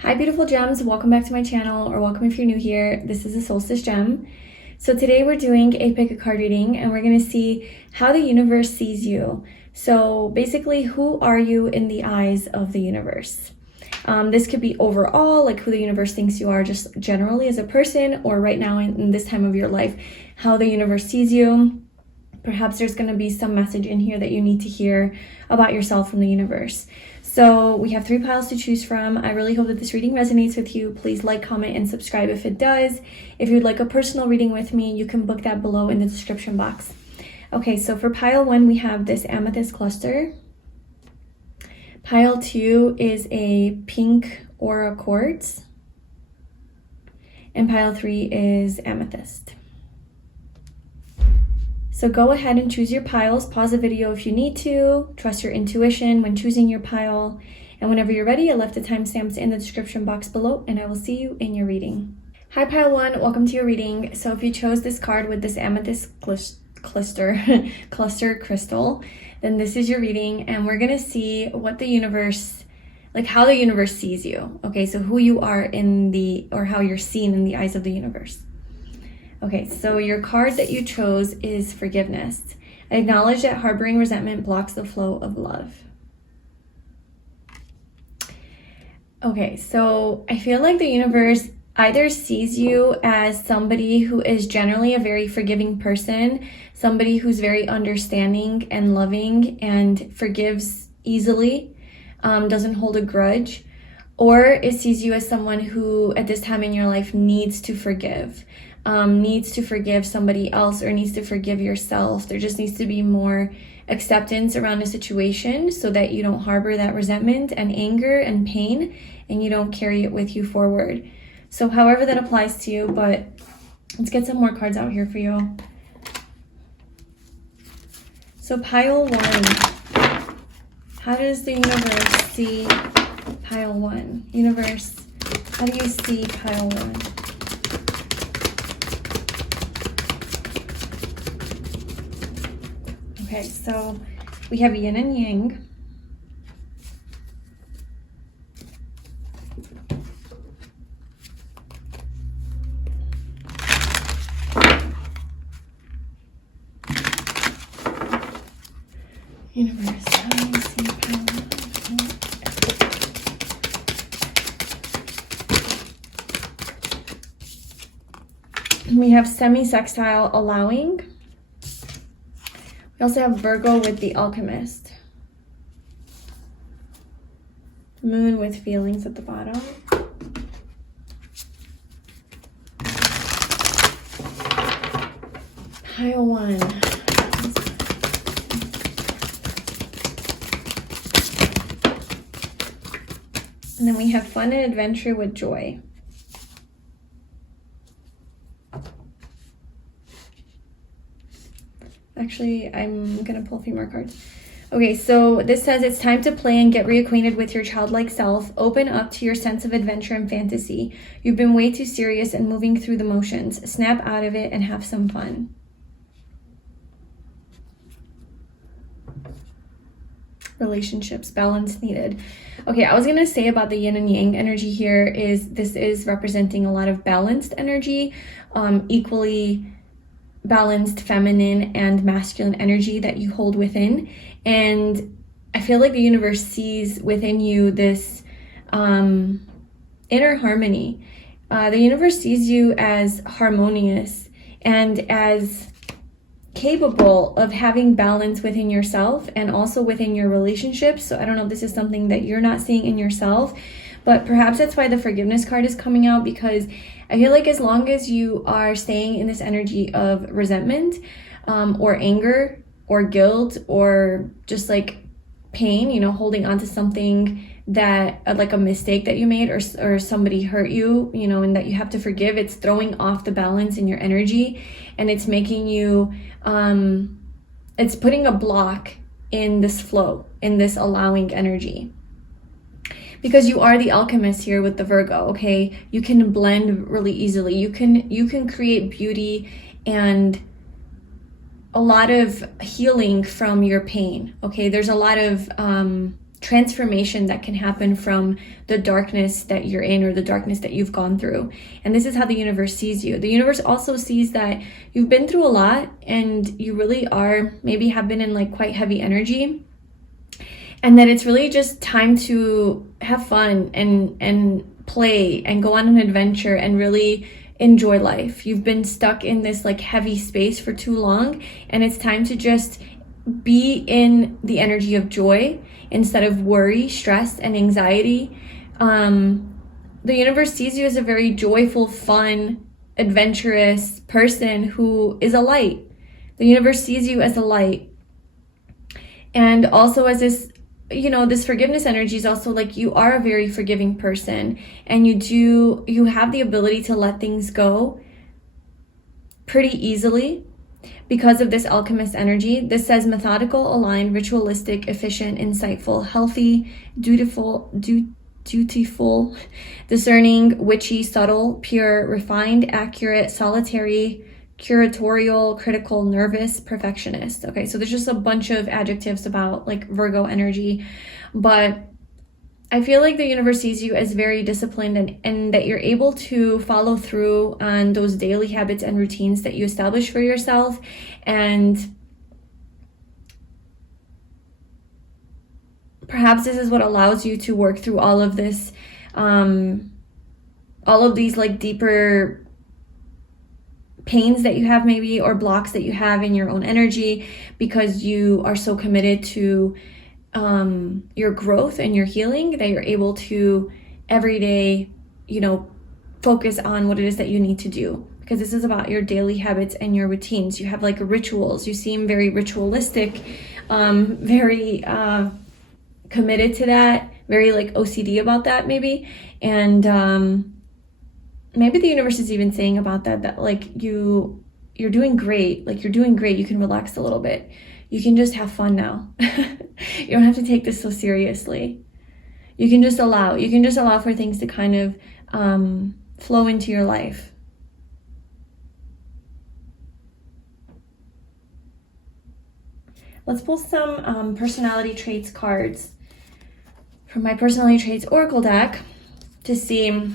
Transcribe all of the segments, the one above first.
Hi beautiful gems, welcome back to my channel, or welcome if you're new here. This is a solstice gem. So today we're doing a pick a card reading and we're going to see how the universe sees you. So basically, who are you in the eyes of the universe? This could be overall, like who the universe thinks you are just generally as a person, or right now in this time of your life, how the universe sees you. Perhaps there's going to be some message in here that you need to hear about yourself from the universe. So we have 3 piles to choose from. I really hope that this reading resonates with you. Please like, comment, and subscribe if it does. If you'd like a personal reading with me, you can book that below in the description box. Okay, so for pile 1, we have this amethyst cluster. Pile 2 is a pink aura quartz. And pile 3 is amethyst. So go ahead and choose your piles. Pause the video if you need to. Trust your intuition when choosing your pile. And whenever you're ready, I left the timestamps in the description box below, and I will see you in your reading. Hi pile 1, welcome to your reading. So if you chose this card with this amethyst cluster crystal, then this is your reading, and we're gonna see what the universe, like how the universe sees you. Okay, so who you are in the, or how you're seen in the eyes of the universe. Okay, so your card that you chose is forgiveness. I acknowledge that harboring resentment blocks the flow of love. Okay, so I feel like the universe either sees you as somebody who is generally a very forgiving person, somebody who's very understanding and loving and forgives easily, doesn't hold a grudge, or it sees you as someone who at this time in your life needs to forgive. Needs to forgive somebody else, or needs to forgive yourself. There just needs to be more acceptance around a situation so that you don't harbor that resentment and anger and pain, and you don't carry it with you forward. So however that applies to you, but let's get some more cards out here for you. So pile 1, how does the universe see pile 1? Universe, how do you see pile 1? Okay, so we have yin and yang. Universe, how do you see power? We have semi-sextile, allowing. We also have Virgo with the alchemist. Moon with feelings at the bottom. Pile 1. And then we have fun and adventure with joy. Actually, I'm gonna pull a few more cards. Okay, so this says it's time to play and get reacquainted with your childlike self. Open up to your sense of adventure and fantasy. You've been way too serious and moving through the motions. Snap out of it and have some fun. Relationships, balance needed. Okay, I was gonna say about the yin and yang energy here is this is representing a lot of balanced energy, equally balanced feminine and masculine energy that you hold within. And I feel like the universe sees within you this inner harmony. The universe sees you as harmonious and as capable of having balance within yourself and also within your relationships. So I don't know if this is something that you're not seeing in yourself, but perhaps that's why the forgiveness card is coming out, because I feel like as long as you are staying in this energy of resentment or anger or guilt or just like pain, you know, holding on to something that like a mistake that you made, or somebody hurt you, you know, and that you have to forgive, it's throwing off the balance in your energy, and it's making you, it's putting a block in this flow, in this allowing energy. Because you are the alchemist here with the Virgo, okay? You can blend really easily. You can create beauty and a lot of healing from your pain, okay? There's a lot of transformation that can happen from the darkness that you're in or the darkness that you've gone through. And this is how the universe sees you. The universe also sees that you've been through a lot and you really are, maybe have been in like quite heavy energy, and that it's really just time to have fun and play and go on an adventure and really enjoy life. You've been stuck in this like heavy space for too long, and it's time to just be in the energy of joy instead of worry, stress, and anxiety. The universe sees you as a very joyful, fun, adventurous person who is a light. The universe sees you as a light. And also as this, this forgiveness energy is also like you are a very forgiving person, and you have the ability to let things go pretty easily because of this alchemist energy. This says methodical, aligned, ritualistic, efficient, insightful, healthy, dutiful, discerning, witchy, subtle, pure, refined, accurate, solitary, curatorial, critical, nervous, perfectionist. Okay, so there's just a bunch of adjectives about like Virgo energy, but I feel like the universe sees you as very disciplined and that you're able to follow through on those daily habits and routines that you establish for yourself. And perhaps this is what allows you to work through all of this, all of these like deeper pains that you have maybe, or blocks that you have in your own energy, because you are so committed to your growth and your healing that you're able to every day, focus on what it is that you need to do, because this is about your daily habits and your routines. You have like rituals. You seem very ritualistic, very committed to that, very like OCD about that maybe. And maybe the universe is even saying about that like you're doing great. Like you're doing great. You can relax a little bit. You can just have fun now. You don't have to take this so seriously. You can just allow for things to kind of flow into your life. Let's pull some personality traits cards from my personality traits oracle deck to see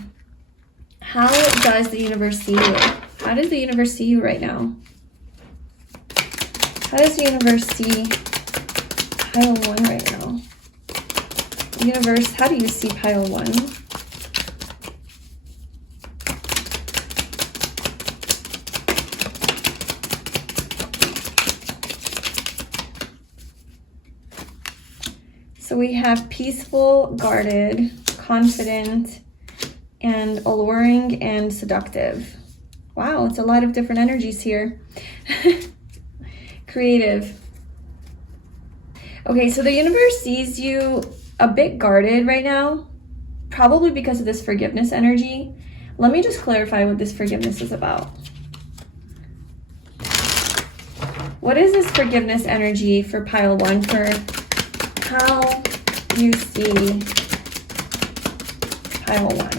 how does the universe see you. How does the universe see you right now? How does the universe see pile 1 right now? Universe, how do you see pile 1? So we have peaceful, guarded, confident, and alluring and seductive. Wow, it's a lot of different energies here. Creative. Okay, so the universe sees you a bit guarded right now, probably because of this forgiveness energy. Let me just clarify what this forgiveness is about. What is this forgiveness energy for pile 1 for how you see pile 1?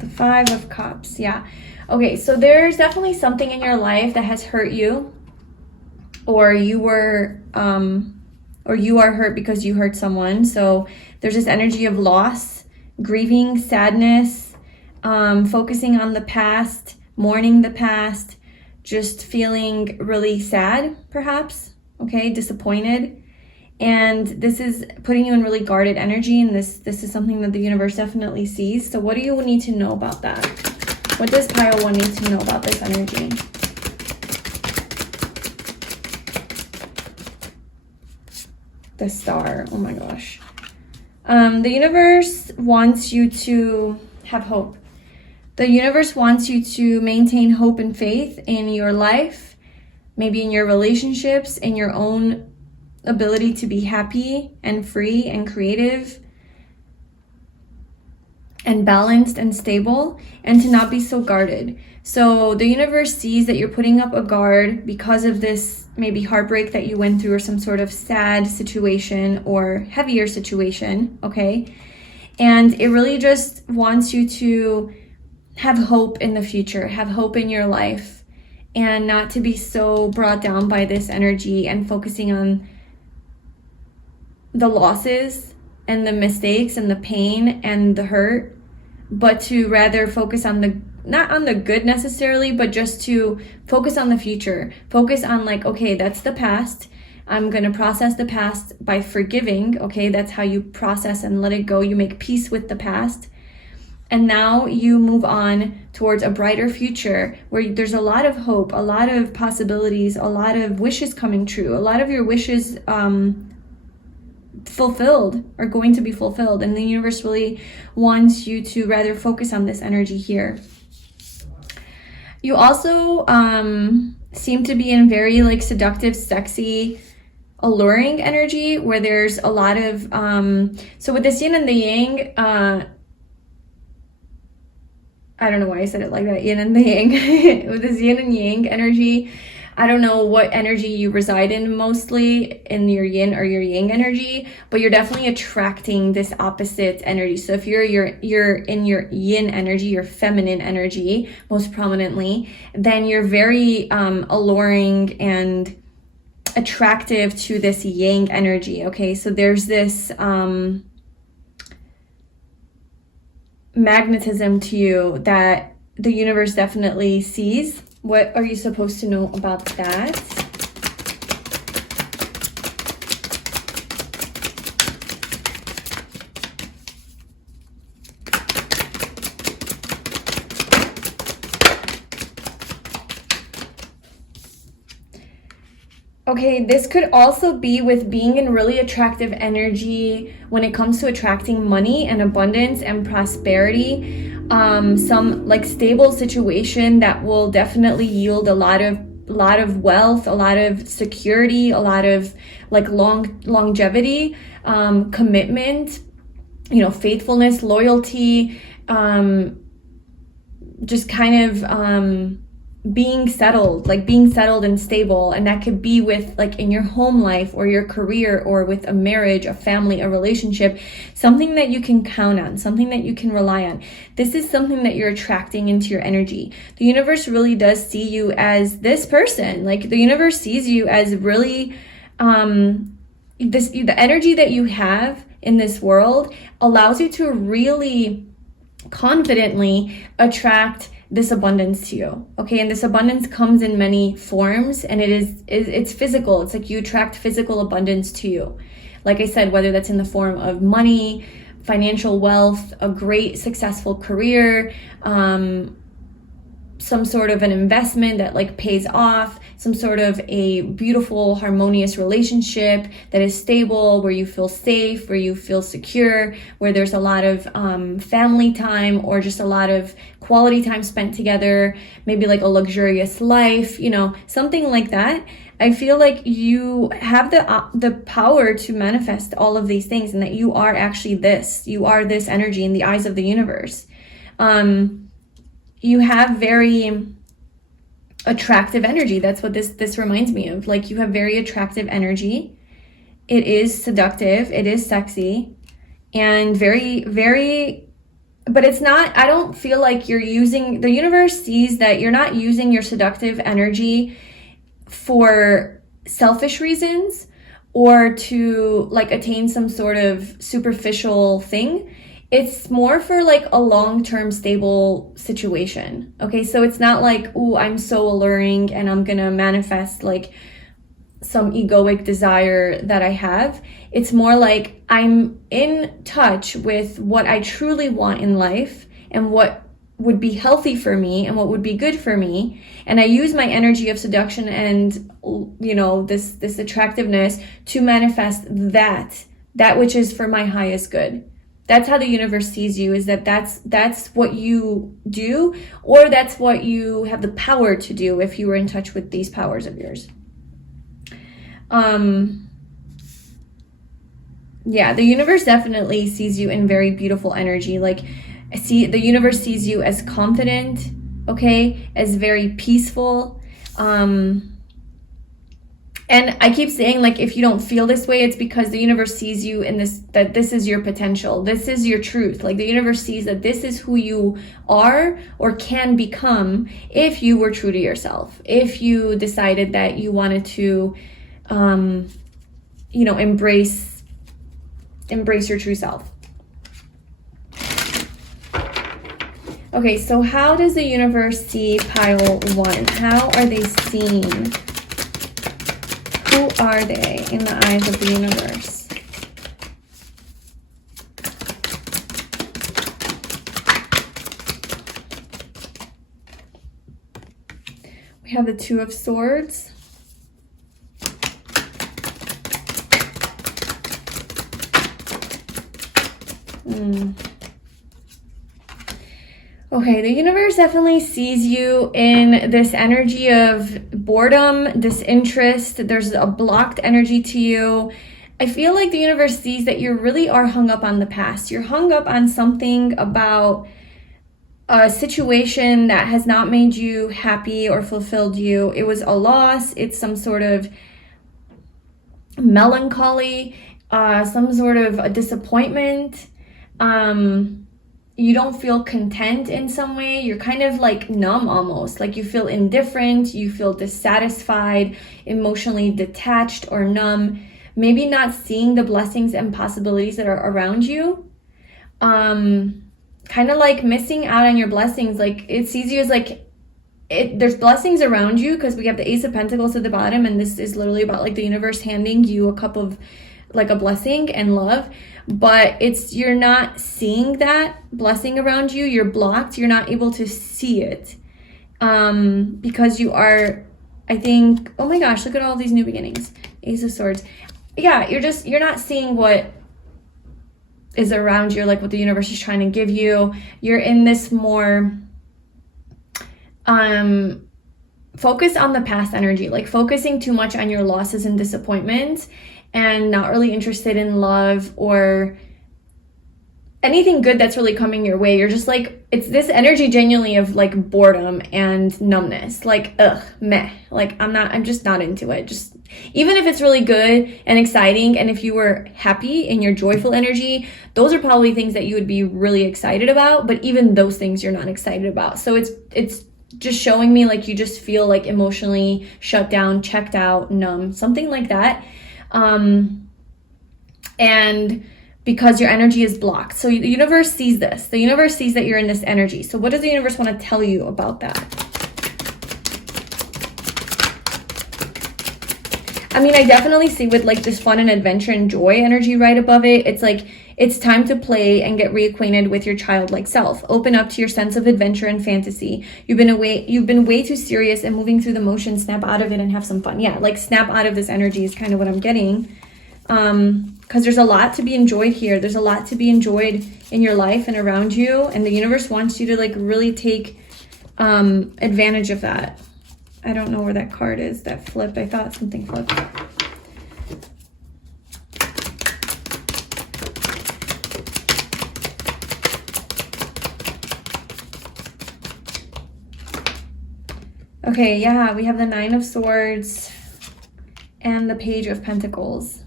The 5 of Cups, yeah. Okay, so there's definitely something in your life that has hurt you, or you are hurt because you hurt someone. So there's this energy of loss, grieving, sadness, focusing on the past, mourning the past, just feeling really sad, perhaps, okay, disappointed. And this is putting you in really guarded energy, and this is something that the universe definitely sees. So what do you need to know about that? What does pile 1 need to know about this energy? The Star. Oh my gosh. The universe wants you to have hope. The universe wants you to maintain hope and faith in your life, maybe in your relationships, in your own ability to be happy and free and creative and balanced and stable, and to not be so guarded. So the universe sees that you're putting up a guard because of this maybe heartbreak that you went through, or some sort of sad situation or heavier situation, okay? And it really just wants you to have hope in the future, have hope in your life, and not to be so brought down by this energy and focusing on the losses and the mistakes and the pain and the hurt, but to rather focus on the, not on the good necessarily, but just to focus on the future. Focus on like, okay, that's the past. I'm going to process the past by forgiving. Okay, that's how you process and let it go. You make peace with the past. And now you move on towards a brighter future where there's a lot of hope, a lot of possibilities, a lot of wishes coming true. A lot of your wishes fulfilled, are going to be fulfilled. And the universe really wants you to rather focus on this energy here. You also seem to be in very like seductive, sexy, alluring energy where there's a lot of, so with this yin and the yang, I don't know why I said it like that, yin and the yang. With this yin and yang energy, I don't know what energy you reside in mostly, in your yin or your yang energy, but you're definitely attracting this opposite energy. So if you're in your yin energy, your feminine energy, most prominently, then you're very alluring and attractive to this yang energy. Okay, so there's this magnetism to you that the universe definitely sees. What are you supposed to know about that? Okay, this could also be with being in really attractive energy when it comes to attracting money and abundance and prosperity. Some like stable situation that will definitely yield a lot of wealth, a lot of security, a lot of like longevity, commitment, you know, faithfulness, loyalty, just kind of being settled and stable. And that could be with like in your home life or your career or with a marriage, a family, a relationship, something that you can count on, something that you can rely on. This is something that you're attracting into your energy. The universe really does see you as this person. Like the universe sees you as really the energy that you have in this world allows you to really confidently attract this abundance to you. Okay, and this abundance comes in many forms, and it's physical. It's like you attract physical abundance to you. Like I said, whether that's in the form of money, financial wealth, a great successful career, some sort of an investment that like pays off, some sort of a beautiful, harmonious relationship that is stable, where you feel safe, where you feel secure, where there's a lot of family time or just a lot of quality time spent together, maybe like a luxurious life, you know, something like that. I feel like you have the power to manifest all of these things, and that you are actually this. You are this energy in the eyes of the universe. You have very attractive energy. That's what this reminds me of. Like you have very attractive energy. It is seductive. It is sexy, and very, very, but it's not, I don't feel like you're using, the universe sees that you're not using your seductive energy for selfish reasons or to like attain some sort of superficial thing. It's more for like a long-term stable situation. Okay, so it's not like, ooh, I'm so alluring and I'm gonna manifest like some egoic desire that I have. It's more like I'm in touch with what I truly want in life and what would be healthy for me and what would be good for me. And I use my energy of seduction and, you know, this attractiveness to manifest that which is for my highest good. That's how the universe sees you, is that's what you do, or that's what you have the power to do if you were in touch with these powers of yours. Yeah, the universe definitely sees you in very beautiful energy. Like, the universe sees you as confident, okay, as very peaceful, And I keep saying, like, if you don't feel this way, it's because the universe sees you in this, that this is your potential. This is your truth. Like, the universe sees that this is who you are or can become if you were true to yourself. If you decided that you wanted to, you know, embrace your true self. Okay, so how does the universe see pile 1? How are they seen? Who are they in the eyes of the universe? We have the Two of Swords. Okay, the universe definitely sees you in this energy of boredom, disinterest. There's a blocked energy to you. I feel like the universe sees that you really are hung up on the past. You're hung up on something about a situation that has not made you happy or fulfilled you. It was a loss. It's some sort of melancholy, some sort of a disappointment. You don't feel content in some way. You're kind of like numb almost. Like you feel indifferent, you feel dissatisfied, emotionally detached or numb. Maybe not seeing the blessings and possibilities that are around you. Kind of like missing out on your blessings. Like it sees you as like, there's blessings around you because we have the Ace of Pentacles at the bottom, and this is literally about like the universe handing you a cup of like a blessing and love. But you're not seeing that blessing around you. You're blocked. You're not able to see it because you are, I think, oh my gosh, look at all these new beginnings. Ace of Swords. Yeah, you're not seeing what is around you, like what the universe is trying to give you. You're in this more focus on the past energy, like focusing too much on your losses and disappointments, and not really interested in love or anything good that's really coming your way. You're just like, it's this energy genuinely of like boredom and numbness. Like, ugh, meh. Like, I'm just not into it. Just, even if it's really good and exciting, and if you were happy in your joyful energy, those are probably things that you would be really excited about. But even those things you're not excited about. So it's just showing me like you just feel like emotionally shut down, checked out, numb, something like that. And because your energy is blocked. So the universe sees this. The universe sees that you're in this energy. So what does the universe want to tell you about that? I mean, I definitely see with like this fun and adventure and joy energy right above it. It's like, it's time to play and get reacquainted with your childlike self. Open up to your sense of adventure and fantasy. You've been way too serious and moving through the motions. Snap out of it and have some fun. Yeah, like snap out of this energy is kind of what I'm getting. Because there's a lot to be enjoyed here. There's a lot to be enjoyed in your life and around you. And the universe wants you to like really take advantage of that. I don't know where that card is that flipped. I thought something flipped. Okay, yeah, we have the Nine of Swords and the Page of Pentacles.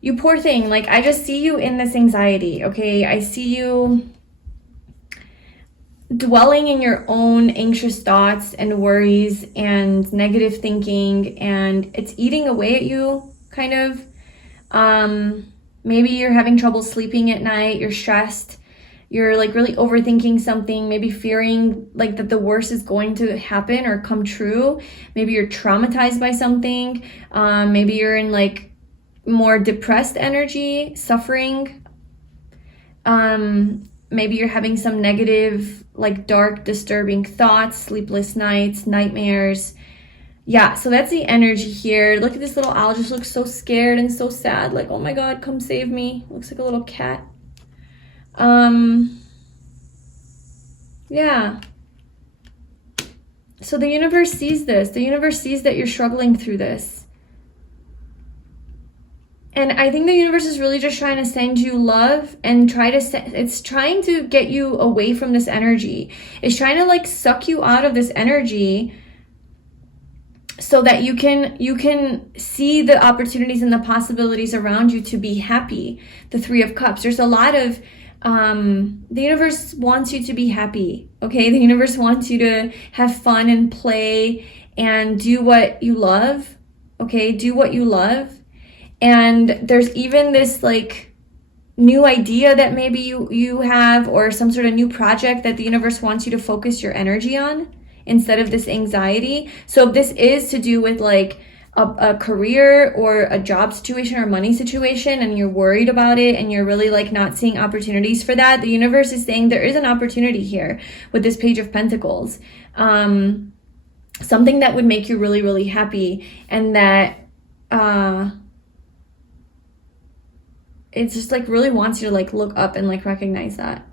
You poor thing, like I just see you in this anxiety, okay? I see you dwelling in your own anxious thoughts and worries and negative thinking, and it's eating away at you, kind of. Maybe you're having trouble sleeping at night, you're stressed. You're like really overthinking something, maybe fearing like that the worst is going to happen or come true. Maybe you're traumatized by something. Maybe you're in like more depressed energy, suffering. Maybe you're having some negative, like dark, disturbing thoughts, sleepless nights, nightmares. Yeah, so that's the energy here. Look at this little owl, just looks so scared and so sad. Like, oh my God, come save me. Looks like a little cat. Yeah. So the universe sees this. The universe sees that you're struggling through this. And I think the universe is really just trying to send you love and it's trying to get you away from this energy. It's trying to like suck you out of this energy so that you can see the opportunities and the possibilities around you to be happy. The Three of Cups. There's a lot of the universe wants you to be happy. Okay, the universe wants you to have fun and play and do what you love. Okay, do what you love. And there's even this like new idea that maybe you have, or some sort of new project that the universe wants you to focus your energy on instead of this anxiety. So if this is to do with like a career or a job situation or money situation, and you're worried about it and you're really like not seeing opportunities for that, the universe is saying there is an opportunity here with this Page of Pentacles. Something that would make you really, really happy, and that it's just like really wants you to like look up and like recognize that,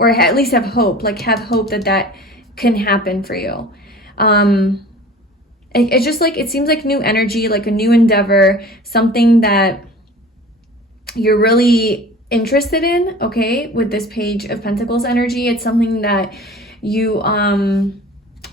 or at least have hope, like have hope that that can happen for you. It's just like, it seems like new energy, like a new endeavor, something that you're really interested in, okay, with this Page of Pentacles energy. It's something that you're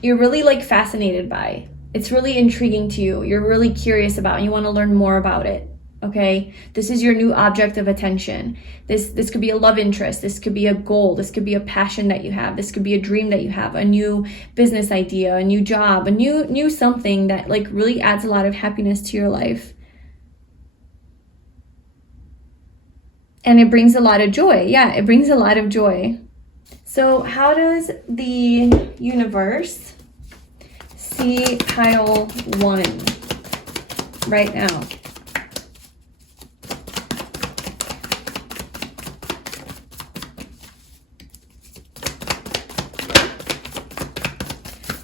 really like fascinated by. It's really intriguing to you. You're really curious about, and you want to learn more about it. Okay, this is your new object of attention. This could be a love interest. This could be a goal. This could be a passion that you have. This could be a dream that you have, a new business idea, a new job, a new something that like really adds a lot of happiness to your life. And it brings a lot of joy. Yeah, it brings a lot of joy. So how does the universe see pile 1 right now?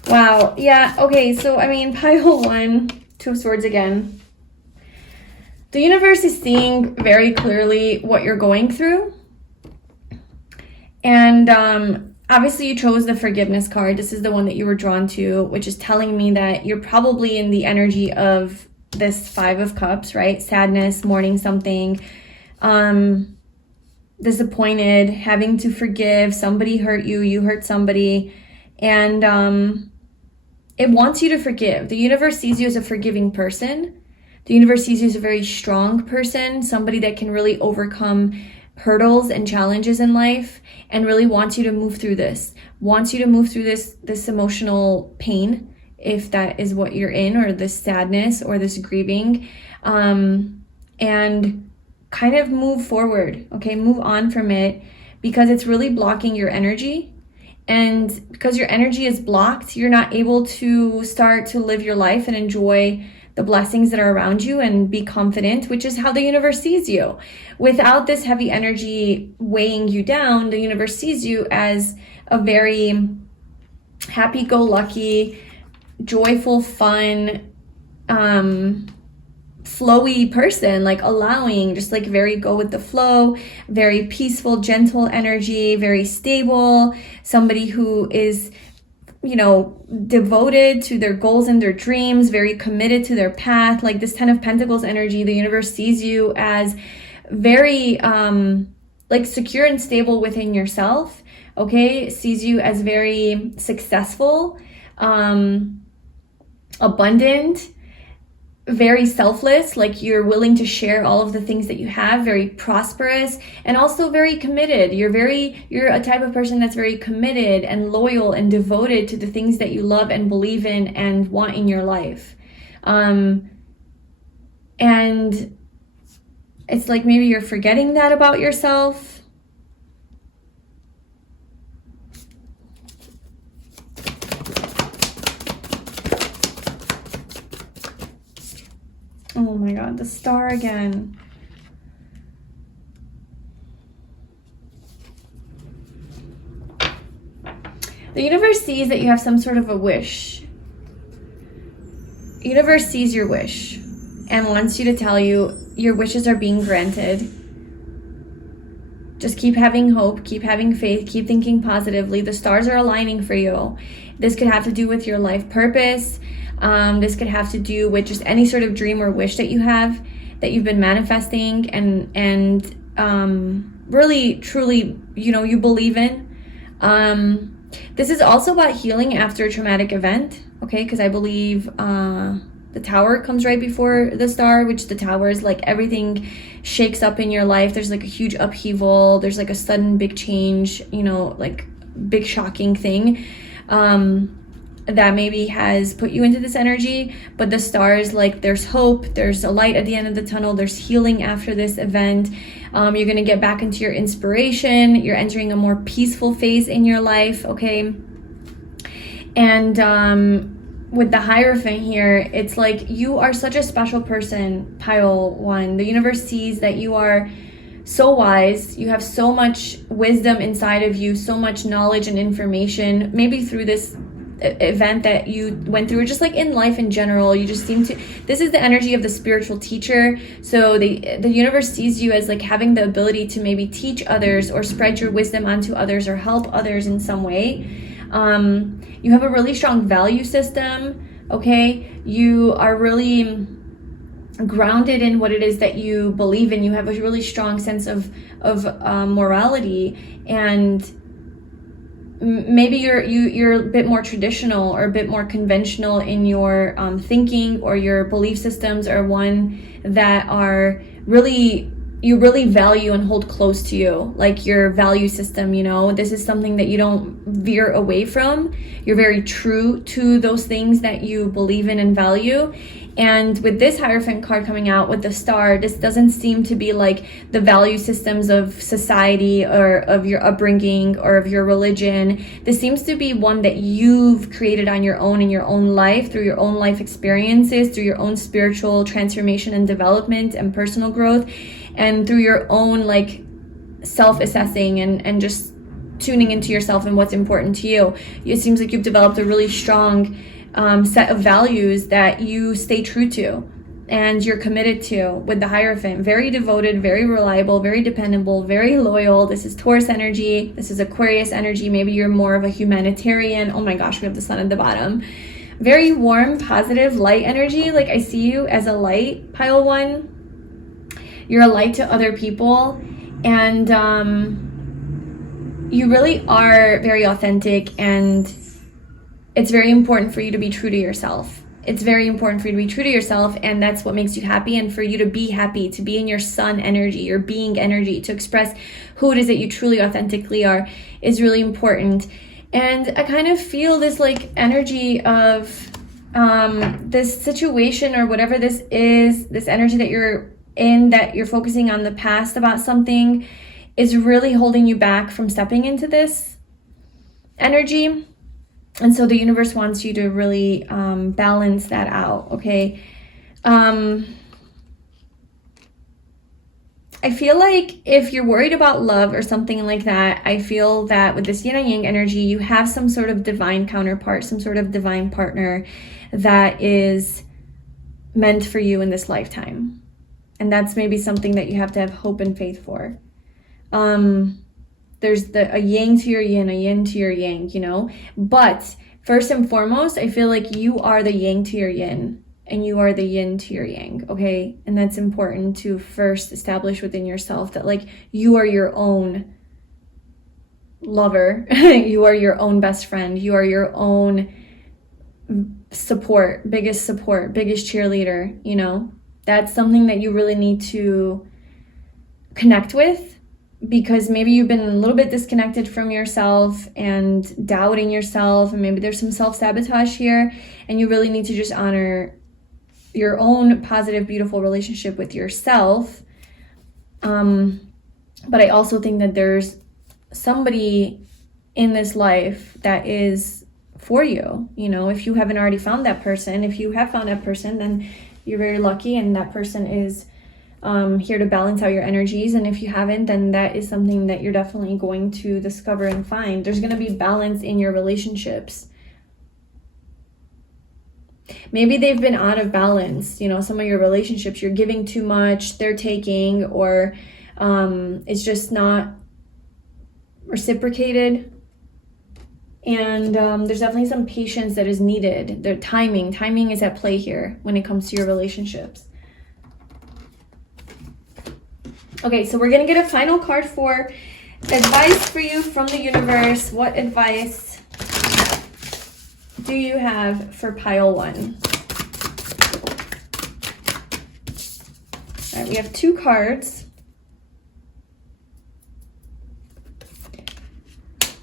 Wow. Yeah. Okay. So, I mean, pile 1, 2 of Swords again. The universe is seeing very clearly what you're going through. And obviously you chose the Forgiveness card. This is the one that you were drawn to, which is telling me that you're probably in the energy of this 5 of Cups, right? Sadness, mourning something, disappointed, having to forgive. Somebody hurt you, you hurt somebody. And it wants you to forgive. The universe sees you as a forgiving person. The universe sees you as a very strong person, somebody that can really overcome hurdles and challenges in life, and really wants you to move through this. Wants you to move through this emotional pain, if that is what you're in, or this sadness or this grieving, and kind of move forward, okay? Move on from it, because it's really blocking your energy. And because your energy is blocked, you're not able to start to live your life and enjoy the blessings that are around you and be confident, which is how the universe sees you. Without this heavy energy weighing you down, the universe sees you as a very happy-go-lucky, joyful, fun, flowy person, like allowing, just like very go with the flow, very peaceful, gentle energy, very stable, somebody who is, you know, devoted to their goals and their dreams, very committed to their path. Like this 10 of Pentacles energy, the universe sees you as very like secure and stable within yourself, okay? Sees you as very successful, abundant, very selfless, like you're willing to share all of the things that you have, very prosperous, and also very committed. You're a type of person that's very committed and loyal and devoted to the things that you love and believe in and want in your life. And it's like maybe you're forgetting that about yourself. Oh my God, the Star again. The universe sees that you have some sort of a wish. The universe sees your wish and wants you to tell you your wishes are being granted. Just keep having hope, keep having faith, keep thinking positively. The stars are aligning for you. This could have to do with your life purpose. This could have to do with just any sort of dream or wish that you have, that you've been manifesting and really, truly, you know, you believe in. This is also about healing after a traumatic event, okay? Because I believe the Tower comes right before the Star, which the Tower is like everything shakes up in your life. There's like a huge upheaval. There's like a sudden big change, you know, like big shocking thing that maybe has put you into this energy. But the Star is like there's hope. There's a light at the end of the tunnel. There's healing after this event. You're going to get back into your inspiration. You're entering a more peaceful phase in your life, okay? And with the Hierophant here, it's like you are such a special person, Pile 1. The universe sees that you are so wise. You have so much wisdom inside of you, so much knowledge and information. Maybe through this event that you went through, or just like in life in general, you just seem to, this is the energy of the spiritual teacher. So the universe sees you as like having the ability to maybe teach others or spread your wisdom onto others or help others in some way. You have a really strong value system, okay? You are really grounded in what it is that you believe in. You have a really strong sense of morality, and maybe you're a bit more traditional or a bit more conventional in your thinking, or your belief systems are one that are really, you really value and hold close to you, like your value system, you know. This is something that you don't veer away from. You're very true to those things that you believe in and value. And with this Hierophant card coming out with the Star, this doesn't seem to be like the value systems of society or of your upbringing or of your religion. This seems to be one that you've created on your own in your own life, through your own life experiences, through your own spiritual transformation and development and personal growth, and through your own like self-assessing and just tuning into yourself and what's important to you. It seems like you've developed a really strong set of values that you stay true to and you're committed to with the Hierophant. Very devoted, very reliable, very dependable, very loyal. This is Taurus energy. This is Aquarius energy. Maybe you're more of a humanitarian. Oh my gosh, we have the Sun at the bottom. Very warm, positive, light energy. Like I see you as a light, Pile 1. You're a light to other people, and you really are very authentic, and it's very important for you to be true to yourself. It's very important for you to be true to yourself, and that's what makes you happy. And for you to be happy, to be in your sun energy, your being energy, to express who it is that you truly authentically are is really important. And I kind of feel this like energy of this situation or whatever this is, this energy that you're in, that you're focusing on the past about something, is really holding you back from stepping into this energy. And so the universe wants you to really balance that out, okay? I feel like if you're worried about love or something like that, I feel that with this yin and yang energy, you have some sort of divine counterpart, some sort of divine partner that is meant for you in this lifetime. And that's maybe something that you have to have hope and faith for. There's a yang to your yin, a yin to your yang, you know? But first and foremost, I feel like you are the yang to your yin, and you are the yin to your yang, okay? And that's important to first establish within yourself, that like you are your own lover, you are your own best friend, you are your own support, biggest cheerleader, you know? That's something that you really need to connect with, because maybe you've been a little bit disconnected from yourself and doubting yourself, and maybe there's some self-sabotage here, and you really need to just honor your own positive, beautiful relationship with yourself. But I also think that there's somebody in this life that is for you, you know, if you haven't already found that person. If you have found that person, then you're very lucky, and that person is here to balance out your energies. And if you haven't, then that is something that you're definitely going to discover and find. There's going to be balance in your relationships. Maybe they've been out of balance, you know, some of your relationships, you're giving too much, they're taking, or it's just not reciprocated. And there's definitely some patience that is needed. The timing is at play here when it comes to your relationships. Okay, so we're gonna get a final card for advice for you from the universe. What advice do you have for pile 1? All right, we have 2 cards.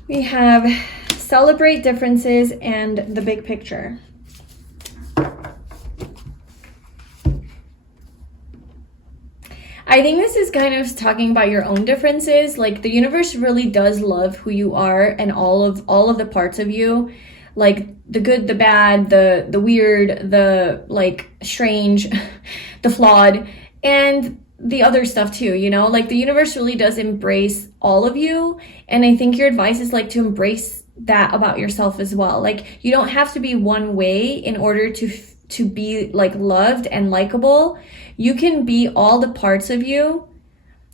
We have celebrate differences and the big picture. I think this is kind of talking about your own differences. Like, the universe really does love who you are and all of the parts of you, like the good, the bad, the weird, the like strange, the flawed, and the other stuff too, you know? Like, the universe really does embrace all of you, and I think your advice is like to embrace that about yourself as well. Like, you don't have to be one way in order to be like loved and likable. You can be all the parts of you,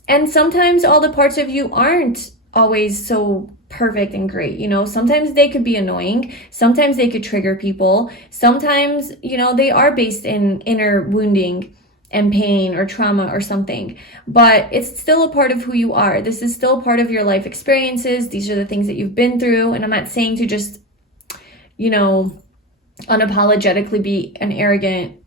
and sometimes all the parts of you aren't always so perfect and great, you know? Sometimes they could be annoying, sometimes they could trigger people, sometimes, you know, they are based in inner wounding and pain or trauma or something, but it's still a part of who you are. This is still part of your life experiences. These are the things that you've been through, and I'm not saying to just, you know, unapologetically be an arrogant,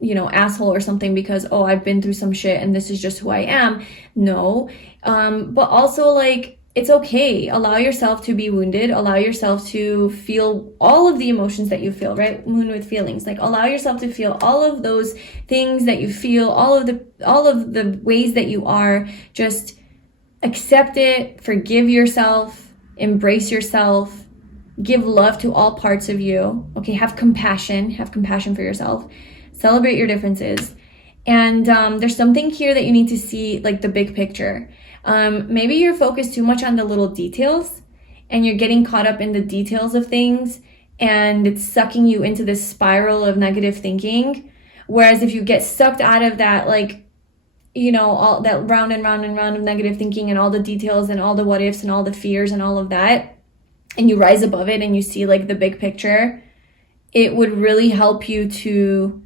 you know, asshole or something because, oh, I've been through some shit and this is just who I am. No. But also, like, it's okay. Allow yourself to be wounded. Allow yourself to feel all of the emotions that you feel, right? Moon with feelings. Like, allow yourself to feel all of those things that you feel, all of the ways that you are. Just accept it, forgive yourself, embrace yourself, give love to all parts of you. Okay, have compassion for yourself. Celebrate your differences. And there's something here that you need to see, like the big picture. Maybe you're focused too much on the little details and you're getting caught up in the details of things, and it's sucking you into this spiral of negative thinking. Whereas if you get sucked out of that, like, you know, all that round and round and round of negative thinking and all the details and all the what ifs and all the fears and all of that, and you rise above it and you see like the big picture, it would really help you to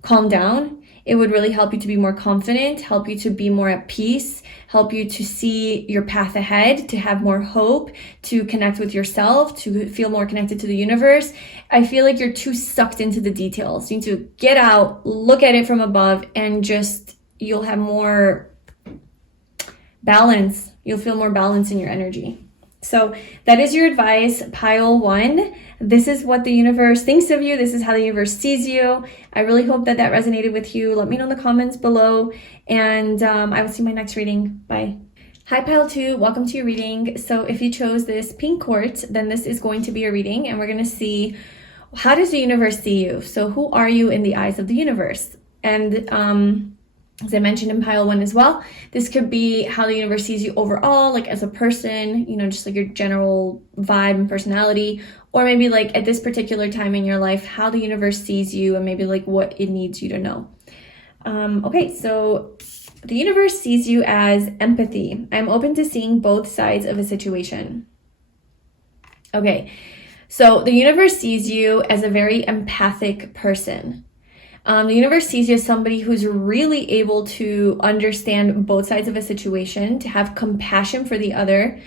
calm down. It would really help you to be more confident, help you to be more at peace, help you to see your path ahead, to have more hope, to connect with yourself, to feel more connected to the universe. I feel like you're too sucked into the details. You need to get out, look at it from above, and just, you'll have more balance. You'll feel more balance in your energy. So that is your advice, pile 1. This is what the universe thinks of you. This is how the universe sees you. I really hope that resonated with you. Let me know in the comments below, and I will see you in my next reading. Bye. Hi, pile 2. Welcome to your reading. So if you chose this pink quartz, then this is going to be a reading, and we're going to see, how does the universe see you? So who are you in the eyes of the universe? And as I mentioned in pile 1 as well, this could be how the universe sees you overall, like as a person, you know, just like your general vibe and personality, or maybe like at this particular time in your life, how the universe sees you and maybe like what it needs you to know. Okay, so the universe sees you as empathy. I'm open to seeing both sides of a situation. Okay, so the universe sees you as a very empathic person. The universe sees you as somebody who's really able to understand both sides of a situation, to have compassion for the other,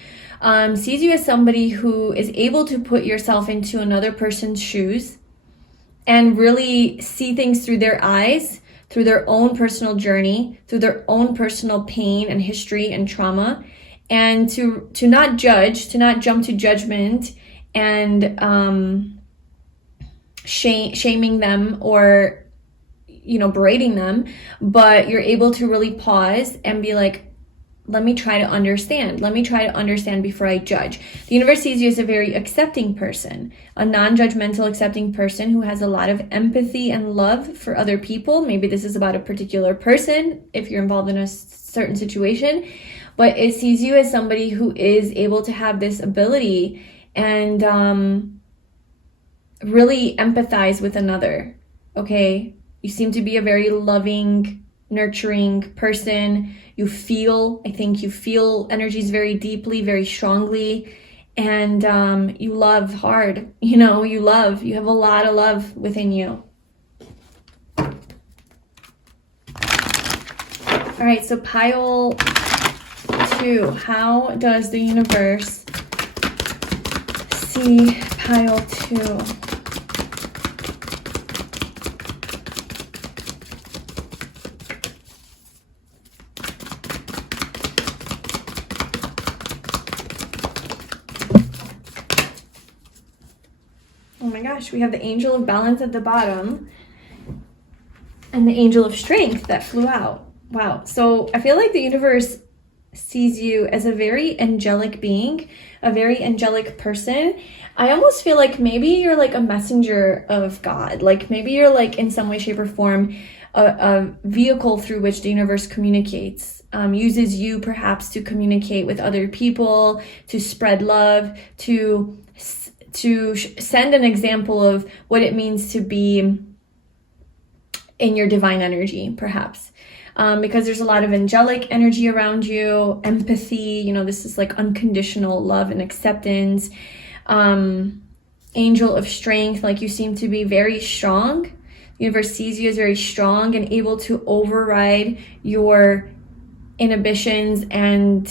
sees you as somebody who is able to put yourself into another person's shoes and really see things through their eyes, through their own personal journey, through their own personal pain and history and trauma, and to not judge, to not jump to judgment and shaming them or, you know, berating them, but you're able to really pause and be like, let me try to understand. Let me try to understand before I judge. The universe sees you as a very accepting person, a non-judgmental accepting person who has a lot of empathy and love for other people. Maybe this is about a particular person if you're involved in a certain situation, but it sees you as somebody who is able to have this ability and really empathize with another, okay? You seem to be a very loving, nurturing person. I think you feel energies very deeply, very strongly, and you love hard. You know, you have a lot of love within you. All right, so pile 2. How does the universe see pile 2? my gosh, we have the angel of balance at the bottom and the angel of strength that flew out. Wow. So I feel like the universe sees you as a very angelic being, a very angelic person. I almost feel like maybe you're like a messenger of God. Like maybe you're like in some way, shape, or form a vehicle through which the universe communicates, uses you perhaps to communicate with other people, to spread love, to send an example of what it means to be in your divine energy, perhaps. Because there's a lot of angelic energy around you, empathy, you know, this is like unconditional love and acceptance. Angel of strength, like you seem to be very strong. The universe sees you as very strong and able to override your inhibitions and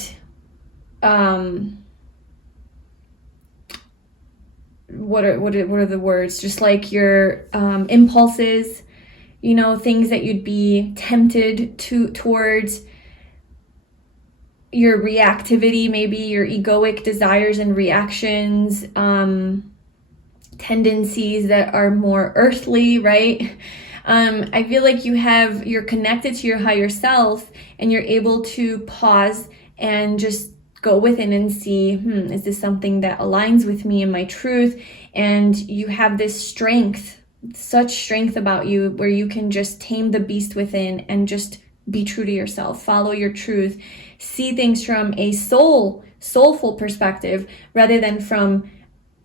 what are the words? Just like your impulses, you know, things that you'd be tempted towards, your reactivity, maybe your egoic desires and reactions, tendencies that are more earthly, right? I feel like you're connected to your higher self and you're able to pause and just go within and see, is this something that aligns with me and my truth? And you have this strength, such strength about you where you can just tame the beast within and just be true to yourself, follow your truth, see things from a soulful perspective rather than from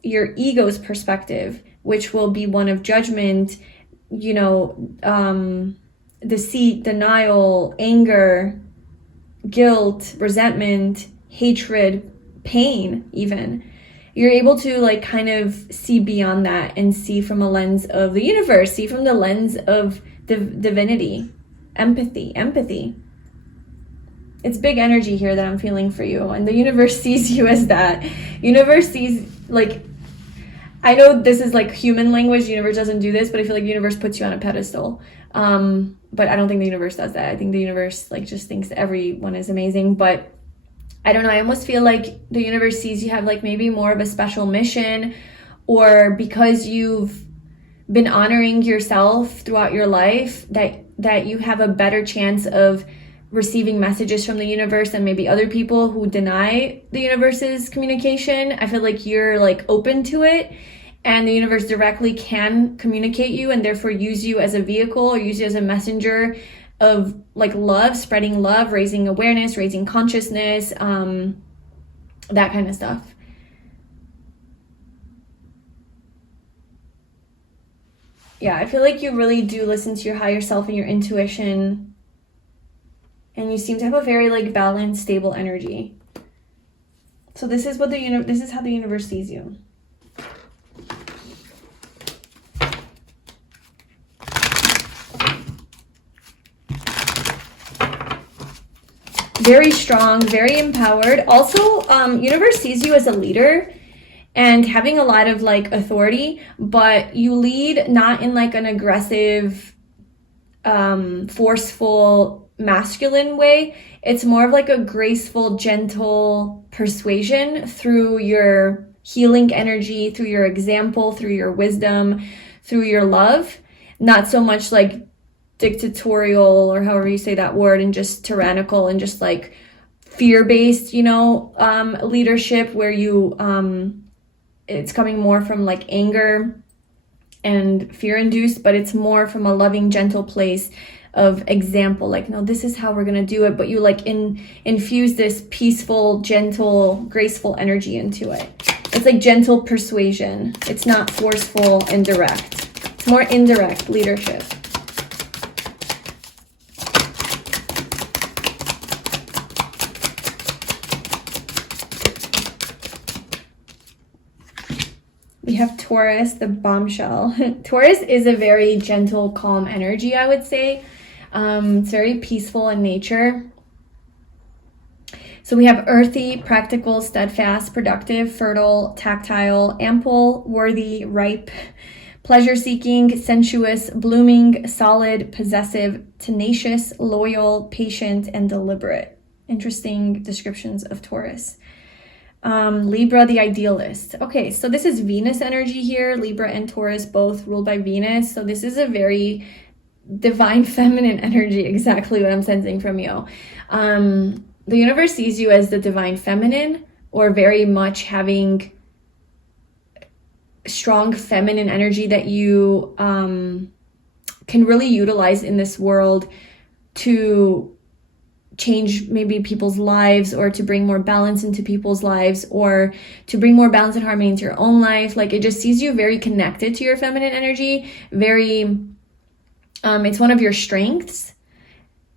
your ego's perspective, which will be one of judgment, you know, deceit, denial, anger, guilt, resentment, hatred, pain even. You're able to like kind of see beyond that and see from a lens of the universe, see from the lens of divinity, empathy. It's big energy here that I'm feeling for you, and the universe sees you as that. Universe sees, like, I know this is like human language, the universe doesn't do this, but I feel like the universe puts you on a pedestal. But I don't think the universe does that. I think the universe like just thinks everyone is amazing, but I don't know, I almost feel like the universe sees you have like maybe more of a special mission, or because you've been honoring yourself throughout your life, that you have a better chance of receiving messages from the universe than maybe other people who deny the universe's communication. I feel like you're like open to it, and the universe directly can communicate you and therefore use you as a vehicle or use you as a messenger of like love, spreading love, raising awareness, raising consciousness, that kind of stuff. Yeah, I feel like you really do listen to your higher self and your intuition, and you seem to have a very like balanced, stable energy. So this is what this is how the universe sees you. Very strong, very empowered. Also, universe sees you as a leader and having a lot of like authority, but you lead not in like an aggressive, forceful, masculine way. It's more of like a graceful, gentle persuasion through your healing energy, through your example, through your wisdom, through your love. Not so much like dictatorial, or however you say that word, and just tyrannical and just like fear-based, you know, leadership where you, it's coming more from like anger and fear-induced, but it's more from a loving, gentle place of example, like, no, this is how we're gonna do it, but you like infuse this peaceful, gentle, graceful energy into it. It's like gentle persuasion. It's not forceful and direct. It's more indirect leadership. We have Taurus, the bombshell. Taurus is a very gentle, calm energy, I would say. It's very peaceful in nature. So we have earthy, practical, steadfast, productive, fertile, tactile, ample, worthy, ripe, pleasure-seeking, sensuous, blooming, solid, possessive, tenacious, loyal, patient, and deliberate. Interesting descriptions of Taurus. Libra, the idealist. Okay, so this is Venus energy here. Libra and Taurus both ruled by Venus. So this is a very divine feminine energy, exactly what I'm sensing from you. The universe sees you as the divine feminine, or very much having strong feminine energy that you can really utilize in this world to change maybe people's lives, or to bring more balance into people's lives, or to bring more balance and harmony into your own life. Like, it just sees you very connected to your feminine energy, very it's one of your strengths.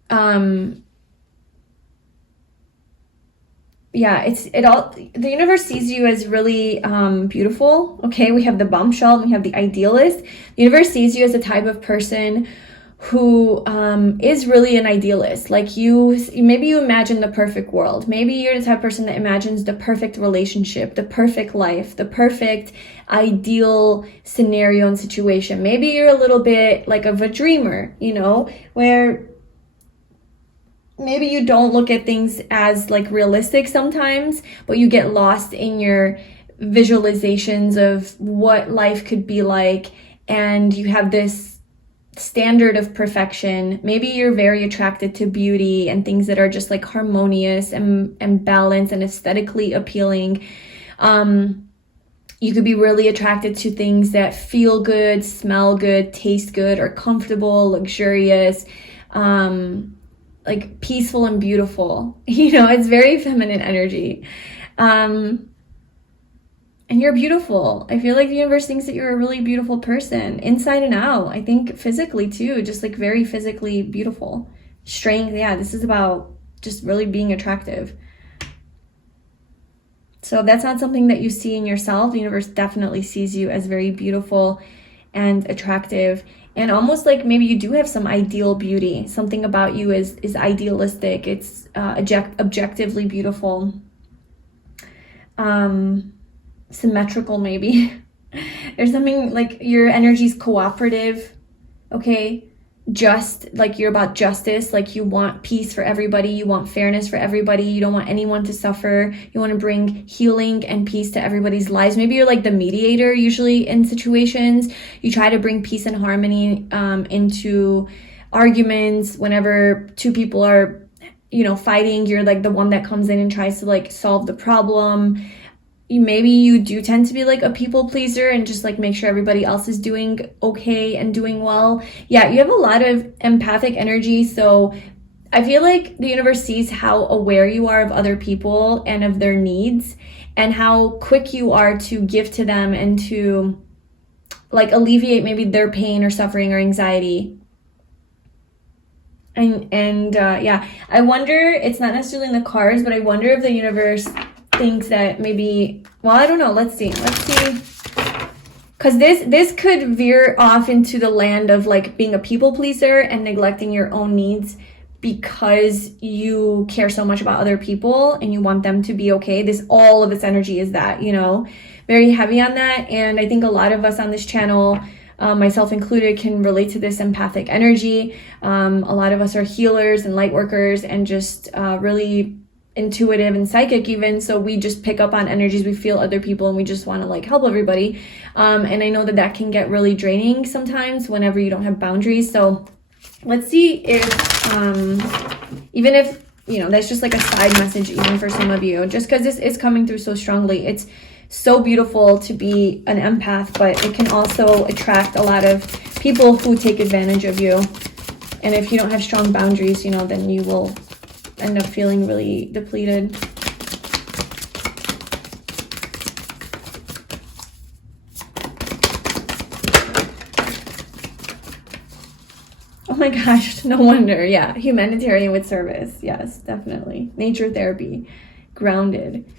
The universe sees you as really beautiful. Okay, we have the bombshell and we have the idealist. The universe sees you as a type of person who is really an idealist. Like, maybe you imagine the perfect world. Maybe you're the type of person that imagines the perfect relationship, the perfect life, the perfect ideal scenario and situation. Maybe you're a little bit like of a dreamer, where maybe you don't look at things as like realistic sometimes, but you get lost in your visualizations of what life could be like, and you have this standard of perfection. Maybe you're very attracted to beauty and things that are just like harmonious and balanced and aesthetically appealing. You could be really attracted to things that feel good, smell good, taste good, are comfortable, luxurious, like peaceful and beautiful. It's very feminine energy. And you're beautiful. I feel like the universe thinks that you're a really beautiful person, inside and out. I think physically too, just like very physically beautiful. Strength, yeah, this is about just really being attractive. So if that's not something that you see in yourself, the universe definitely sees you as very beautiful and attractive. And almost like maybe you do have some ideal beauty. Something about you is idealistic. It's objectively beautiful. Symmetrical, maybe. There's something like your energy's cooperative, okay? Just like you're about justice, like you want peace for everybody, you want fairness for everybody, you don't want anyone to suffer, you want to bring healing and peace to everybody's lives. Maybe you're like the mediator usually in situations. You try to bring peace and harmony into arguments. Whenever two people are, fighting, you're like the one that comes in and tries to like solve the problem. Maybe you do tend to be like a people pleaser and just like make sure everybody else is doing okay and doing well. Yeah, you have a lot of empathic energy. So I feel like the universe sees how aware you are of other people and of their needs, and how quick you are to give to them and to like alleviate maybe their pain or suffering or anxiety. And I wonder, it's not necessarily in the cards, but I wonder if the universe thinks that maybe, well, I don't know. Let's see. Because this could veer off into the land of like being a people pleaser and neglecting your own needs because you care so much about other people and you want them to be okay. All of its energy is that, very heavy on that. And I think a lot of us on this channel, myself included, can relate to this empathic energy. A lot of us are healers and light workers and just really intuitive and psychic even, so we just pick up on energies, we feel other people, and we just want to like help everybody, and I know that can get really draining sometimes whenever you don't have boundaries. So let's see if even if that's just like a side message even for some of you, just because this is coming through so strongly. It's so beautiful to be an empath, but it can also attract a lot of people who take advantage of you, and if you don't have strong boundaries, then you will end up feeling really depleted. Oh my gosh, no wonder. Yeah, humanitarian with service. Yes, definitely. Nature therapy, grounded.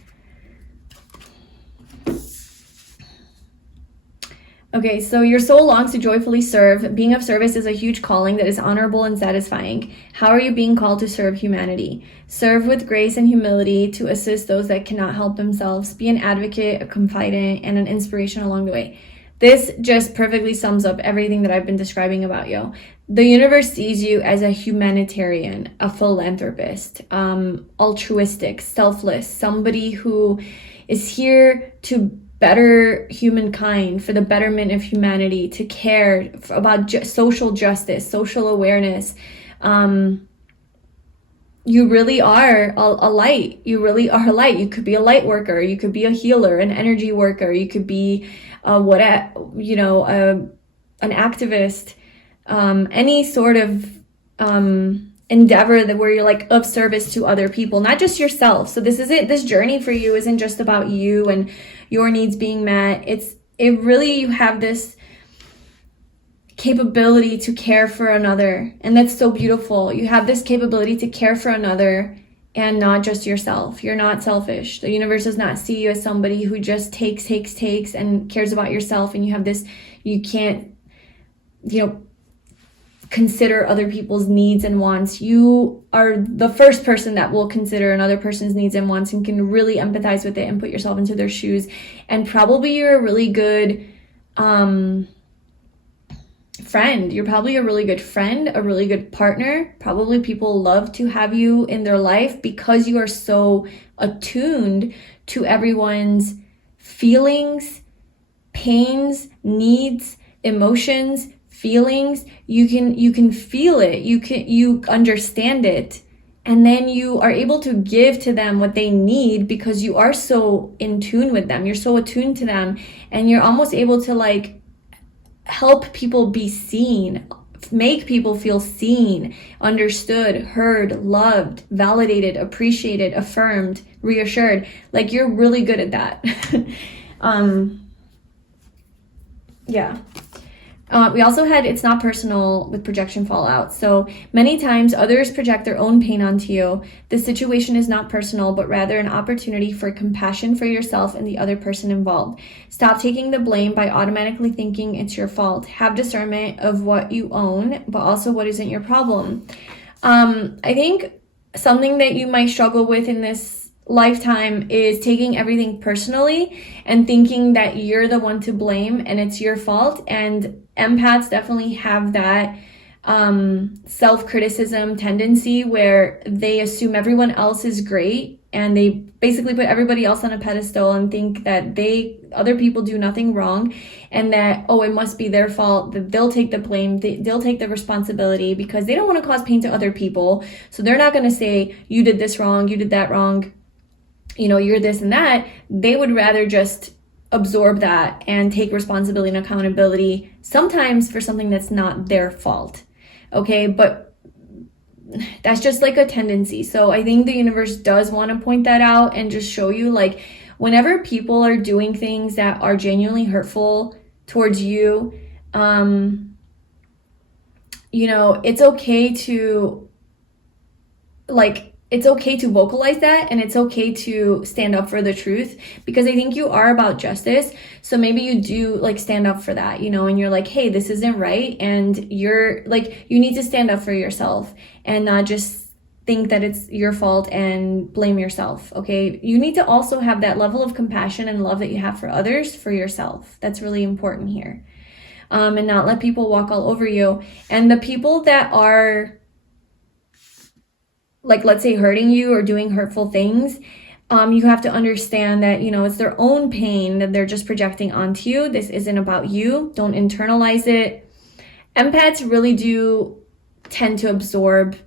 Okay, so your soul longs to joyfully serve. Being of service is a huge calling that is honorable and satisfying. How are you being called to serve humanity? Serve with grace and humility to assist those that cannot help themselves. Be an advocate, a confidant, and an inspiration along the way. This just perfectly sums up everything that I've been describing about you. The universe sees you as a humanitarian, a philanthropist, altruistic, selfless, somebody who is here to better humankind, for the betterment of humanity, to care about social justice, social awareness. You really are a light. You really are a light. You could be a light worker. You could be a healer, an energy worker. You could be an activist. Any sort of endeavor that where you're like of service to other people, not just yourself. So this journey for you isn't just about you and your needs being met. It really, you have this capability to care for another, and that's so beautiful. You have this capability to care for another and not just yourself. You're not selfish. The universe does not see you as somebody who just takes and cares about yourself, and you have this, you can't consider other people's needs and wants. You are the first person that will consider another person's needs and wants and can really empathize with it and put yourself into their shoes. And probably you're a really good friend. You're probably a really good friend, a really good partner. Probably people love to have you in their life because you are so attuned to everyone's feelings, pains, needs, emotions, feelings. You can feel it. You understand it. And then you are able to give to them what they need because you are so in tune with them. You're so attuned to them, and you're almost able to like help people be seen, make people feel seen, understood, heard, loved, validated, appreciated, affirmed, reassured. Like, you're really good at that. Yeah. We also had it's not personal with projection fallout. So many times others project their own pain onto you. The situation is not personal, but rather an opportunity for compassion for yourself and the other person involved. Stop taking the blame by automatically thinking it's your fault. Have discernment of what you own, but also what isn't your problem. I think something that you might struggle with in this lifetime is taking everything personally and thinking that you're the one to blame and it's your fault. And empaths definitely have that self-criticism tendency where they assume everyone else is great and they basically put everybody else on a pedestal and think that other people do nothing wrong, and that, oh, it must be their fault, that they'll take the blame, they'll take the responsibility, because they don't want to cause pain to other people. So they're not going to say, you did this wrong, you did that wrong, you're this and that. They would rather just absorb that and take responsibility and accountability, sometimes for something that's not their fault. Okay, but that's just like a tendency. So I think the universe does want to point that out and just show you, like, whenever people are doing things that are genuinely hurtful towards you, it's okay to, it's okay to vocalize that, and it's okay to stand up for the truth, because I think you are about justice. So maybe you do stand up for that, and you're like, hey, this isn't right. And you're you need to stand up for yourself and not just think that it's your fault and blame yourself. Okay. You need to also have that level of compassion and love that you have for others, for yourself. That's really important here. And not let people walk all over you. And the people that are, let's say, hurting you or doing hurtful things, you have to understand that, it's their own pain that they're just projecting onto you. This isn't about you. Don't internalize it. Empaths really do tend to absorb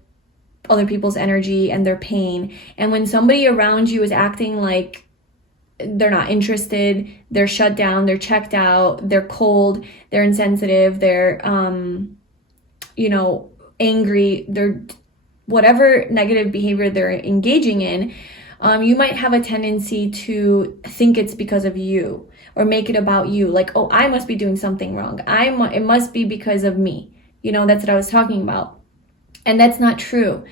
other people's energy and their pain. And when somebody around you is acting like they're not interested, they're shut down, they're checked out, they're cold, they're insensitive, they're, angry, they're whatever negative behavior they're engaging in, you might have a tendency to think it's because of you or make it about you. Like, oh, I must be doing something wrong. It must be because of me. That's what I was talking about. And that's not true.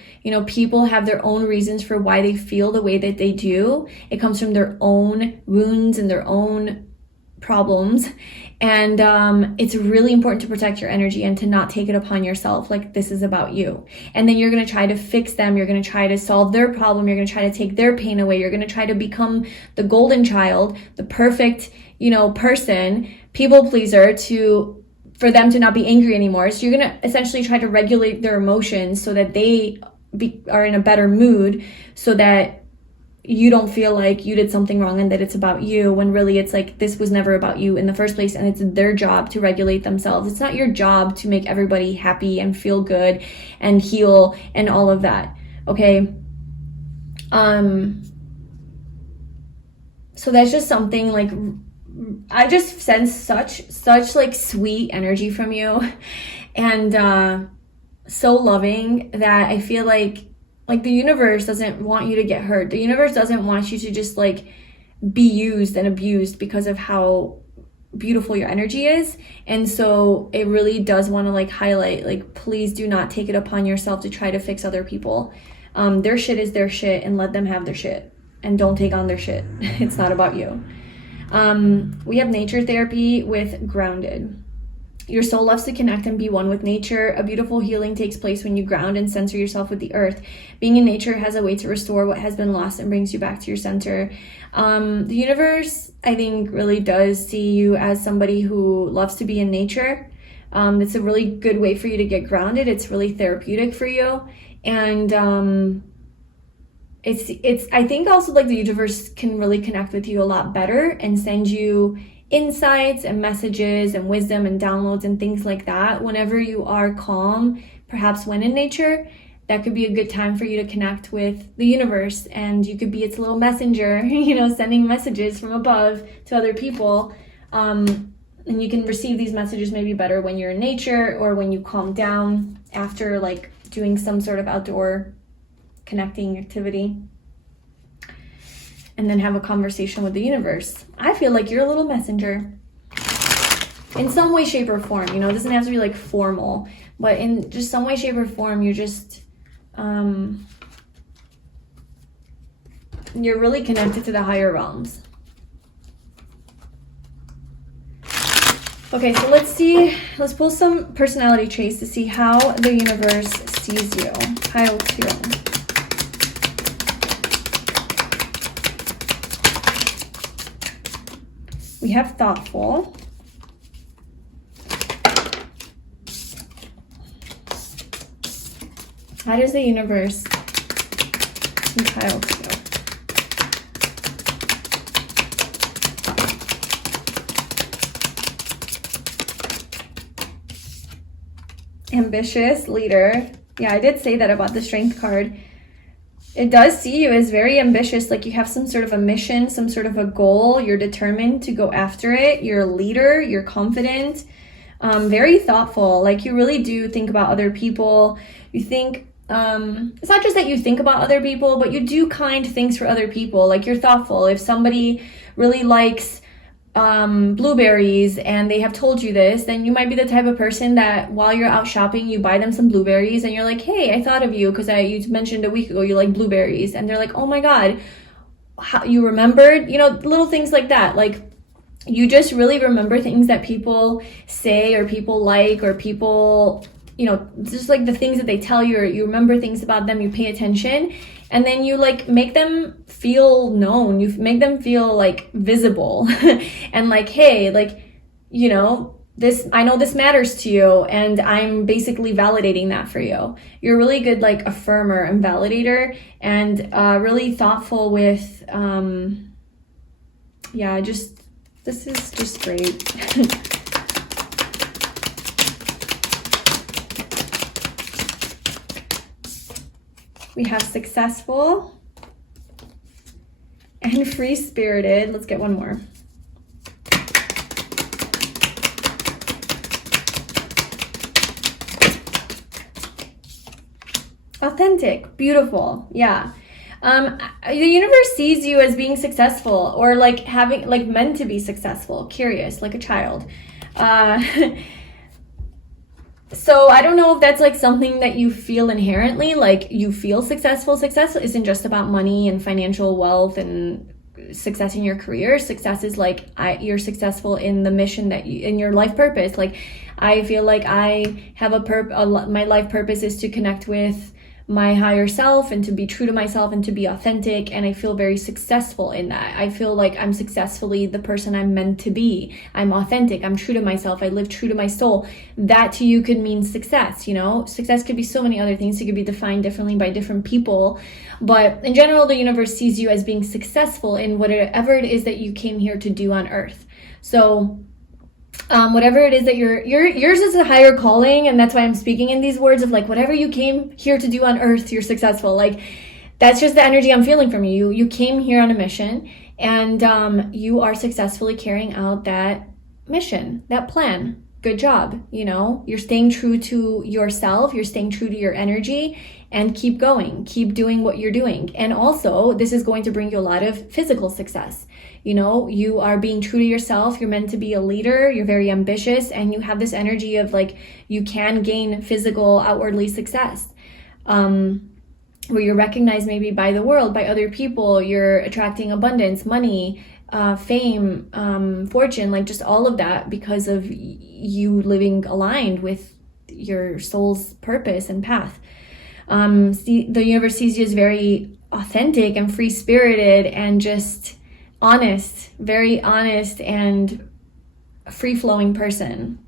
People have their own reasons for why they feel the way that they do. It comes from their own wounds and their own problems. And it's really important to protect your energy and to not take it upon yourself like this is about you. And then you're going to try to fix them. You're going to try to solve their problem. You're going to try to take their pain away. You're going to try to become the golden child, the perfect, person, people pleaser, to for them to not be angry anymore. So you're going to essentially try to regulate their emotions so that they are in a better mood, so that you don't feel like you did something wrong and that it's about you, when really it's like, this was never about you in the first place, and it's their job to regulate themselves. It's not your job to make everybody happy and feel good and heal and all of that. Okay. So that's just something, like, I just sense such like sweet energy from you, and so loving, that I feel like the universe doesn't want you to get hurt. The universe doesn't want you to just like be used and abused because of how beautiful your energy is. And so it really does want to like highlight, like, please do not take it upon yourself to try to fix other people. Their shit is their shit, and let them have their shit, and don't take on their shit. It's not about you. We have nature therapy with grounded. Your soul loves to connect and be one with nature. A beautiful healing takes place when you ground and center yourself with the earth. Being in nature has a way to restore what has been lost and brings you back to your center. The universe, I think, really does see you as somebody who loves to be in nature. It's a really good way for you to get grounded. It's really therapeutic for you. And it's I think also like the universe can really connect with you a lot better and send you insights and messages and wisdom and downloads and things like that whenever you are calm, perhaps when in nature. That could be a good time for you to connect with the universe, and you could be its little messenger, sending messages from above to other people. And you can receive these messages maybe better when you're in nature, or when you calm down after like doing some sort of outdoor connecting activity, and then have a conversation with the universe. I feel like you're a little messenger in some way, shape, or form. It doesn't have to be like formal, but in just some way, shape, or form, you're just you're really connected to the higher realms. Okay, so let's pull some personality traits to see how the universe sees you. Pile 2. We have thoughtful. How does the universe see pile 2? Ambitious, leader. Yeah, I did say that about the strength card. It does see you as very ambitious, like you have some sort of a mission, some sort of a goal. You're determined to go after it. You're a leader. You're confident, very thoughtful. Like you really do think about other people. You think, it's not just that you think about other people, but you do kind things for other people. Like you're thoughtful. If somebody really likes blueberries and they have told you this, then you might be the type of person that while you're out shopping, you buy them some blueberries and you're like, hey, I thought of you because you mentioned a week ago you like blueberries. And they're like, oh my God, how, you remembered? Little things like that. Like you just really remember things that people say or people like, or people, just like the things that they tell you, or you remember things about them, you pay attention. And then you like make them feel known. You make them feel like visible and like, hey, like, this, I know this matters to you, and I'm basically validating that for you. You're really good, like affirmer and validator, and really thoughtful with, this is just great. We have successful and free-spirited. Let's get one more. Authentic, beautiful, yeah. The universe sees you as being successful, or like having, like meant to be successful, curious, like a child. So I don't know if that's like something that you feel inherently, like you feel successful. Success isn't just about money and financial wealth and success in your career. Success is like you're successful in the mission that you, in your life purpose. Like I feel like I have my life purpose is to connect with my higher self and to be true to myself and to be authentic. And I feel very successful in that. I feel like I'm successfully the person I'm meant to be. I'm authentic. I'm true to myself. I live true to my soul. That to you could mean success, you know? Success could be so many other things. It could be defined differently by different people. But in general, the universe sees you as being successful in whatever it is that you came here to do on earth. So whatever it is that yours is a higher calling, and that's why I'm speaking in these words of like, whatever you came here to do on earth, you're successful. Like, that's just the energy I'm feeling from you. You came here on a mission, and you are successfully carrying out that mission, that plan. Good job. You know, you're staying true to yourself, you're staying true to your energy, and keep going, keep doing what you're doing. And also, this is going to bring you a lot of physical success. You know, you are being true to yourself. You're meant to be a leader. You're very ambitious, and you have this energy of like, you can gain physical, outwardly success, where you're recognized maybe by the world, by other people. You're attracting abundance, money, fame, fortune, like just all of that because of you living aligned with your soul's purpose and path. The universe sees you as very authentic and free-spirited and just honest, very honest and free-flowing person.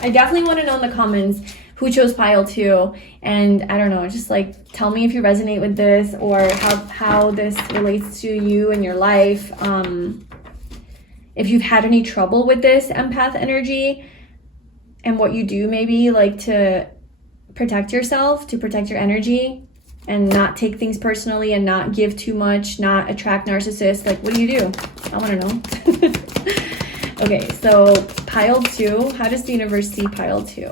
I definitely want to know in the comments who chose pile 2, and I don't know, just like tell me if you resonate with this or how this relates to you in your life. If you've had any trouble with this empath energy and what you do maybe like to protect yourself, to protect your energy and not take things personally and not give too much, not attract narcissists. Like, what do you do? I want to know. Okay, so pile 2. How does the universe see pile 2?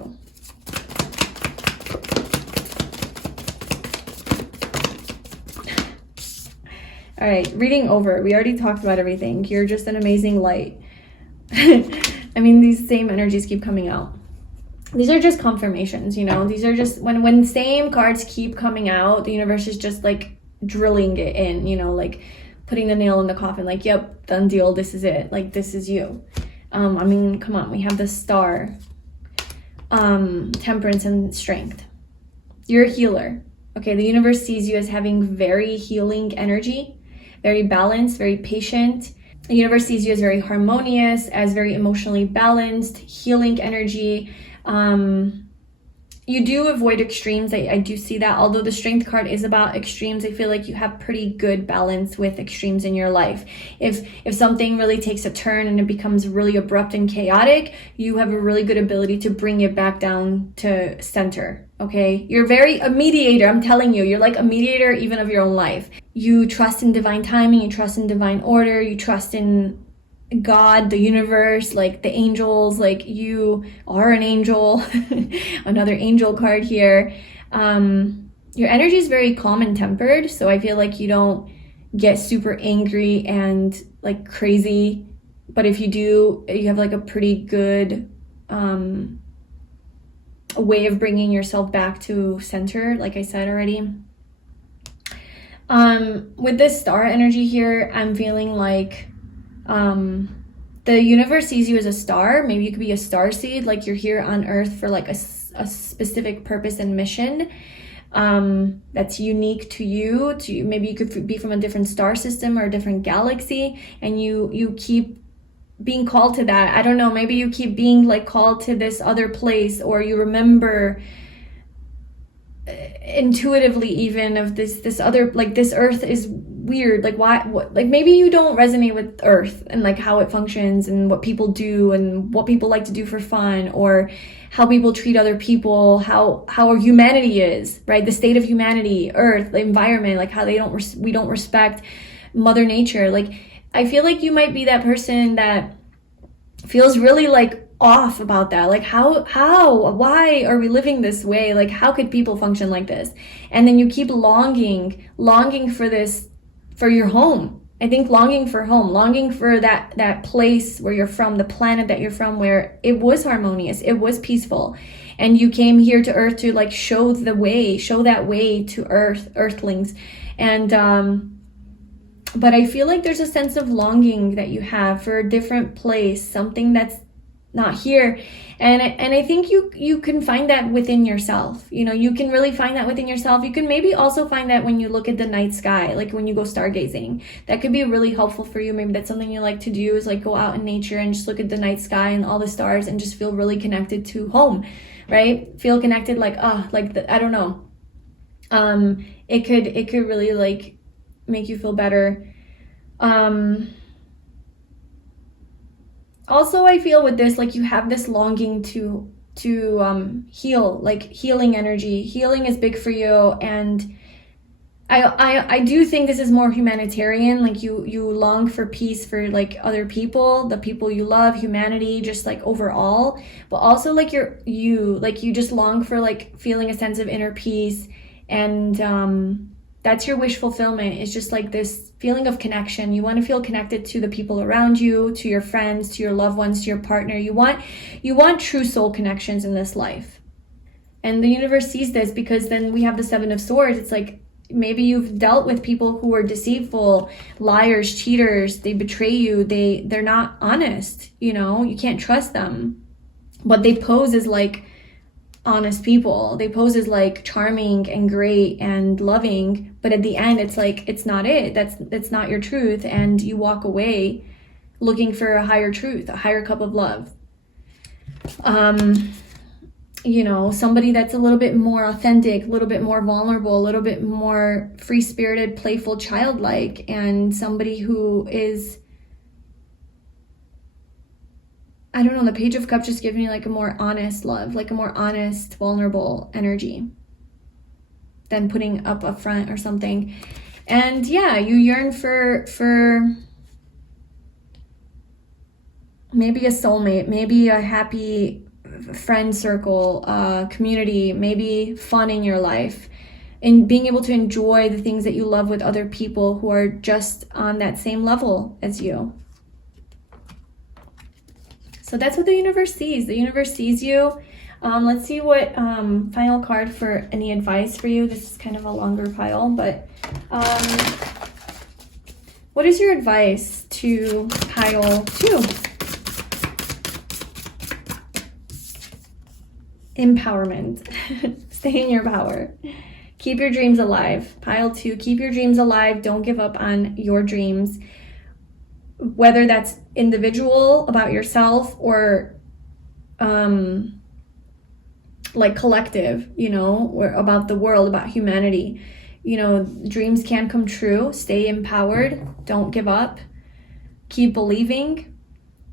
All right, reading over. We already talked about everything. You're just an amazing light. I mean, these same energies keep coming out. These are just confirmations, you know? These are just, when same cards keep coming out, the universe is just like drilling it in, you know, like putting the nail in the coffin, like, yep, done deal, this is it. Like, this is you. I mean, come on, we have the Star, temperance and strength. You're a healer. Okay, the universe sees you as having very healing energy, very balanced, very patient. The universe sees you as very harmonious, as very emotionally balanced, healing energy. You do avoid extremes. I do see that. Although the strength card is about extremes, I feel like you have pretty good balance with extremes in your life. If something really takes a turn and it becomes really abrupt and chaotic, you have a really good ability to bring it back down to center. Okay, you're a mediator. I'm telling you, you're like a mediator even of your own life. You trust in divine timing, you trust in divine order, you trust in God, the universe, like the angels, like you are an angel. Another angel card here. Your energy is very calm and tempered, so I feel like you don't get super angry and like crazy, but if you do, you have like a pretty good way of bringing yourself back to center, like I said already. With this Star energy here, I'm feeling like the universe sees you as a star. Maybe you could be a star seed, like you're here on earth for like a specific purpose and mission that's unique to you. Maybe you could be from a different star system or a different galaxy, and you keep being called to that. I don't know, maybe you keep being like called to this other place, or you remember intuitively even of this other, like this earth is weird, like what, like maybe you don't resonate with earth and like how it functions and what people do and what people like to do for fun, or how people treat other people, how our humanity is, right? The state of humanity, earth, the environment, like how we don't respect mother nature. Like I feel like you might be that person that feels really like off about that. Like why are we living this way? Like how could people function like this? And then you keep longing for this, for your home. I think longing for home, longing for that place where you're from, the planet that you're from, where it was harmonious, it was peaceful, and you came here to earth to like show that way to earthlings. And but I feel like there's a sense of longing that you have for a different place, something that's not here. And I think you can find that within yourself. You know, you can really find that within yourself. You can maybe also find that when you look at the night sky, like when you go stargazing. That could be really helpful for you. Maybe that's something you like to do, is like go out in nature and just look at the night sky and all the stars and just feel really connected to home, right? Feel connected, like, I don't know. It could really like make you feel better. Also, I feel with this, like you have this longing to heal, like healing energy. Healing is big for you, and I do think this is more humanitarian. Like you long for peace for like other people, the people you love, humanity, just like overall. But also like you just long for like feeling a sense of inner peace, and that's your wish fulfillment. It's just like this feeling of connection. You want to feel connected to the people around you, to your friends, to your loved ones, to your partner. You want true soul connections in this life. And the universe sees this, because then we have the Seven of Swords. It's like maybe you've dealt with people who are deceitful, liars, cheaters. They betray you. They're not honest. You know, you can't trust them. But they pose as like honest people. They pose as like charming and great and loving, but at the end it's like it's not it. That's not your truth, and you walk away looking for a higher truth, a higher cup of love. You know, somebody that's a little bit more authentic, a little bit more vulnerable, a little bit more free-spirited, playful, childlike, and somebody who is, I don't know, the Page of Cups just gives me like a more honest love, like a more honest, vulnerable energy than putting up a front or something. And yeah, you yearn for maybe a soulmate, maybe a happy friend circle, community, maybe fun in your life, and being able to enjoy the things that you love with other people who are just on that same level as you. So that's what the universe sees. The universe sees you. Let's see what final card for any advice for you. This is kind of a longer pile, but what is your advice to pile 2? Empowerment. Stay in your power. Keep your dreams alive. Pile 2, keep your dreams alive. Don't give up on your dreams. Whether that's individual, about yourself, or like collective, you know, or about the world, about humanity. You know, dreams can come true. Stay empowered. Don't give up. Keep believing.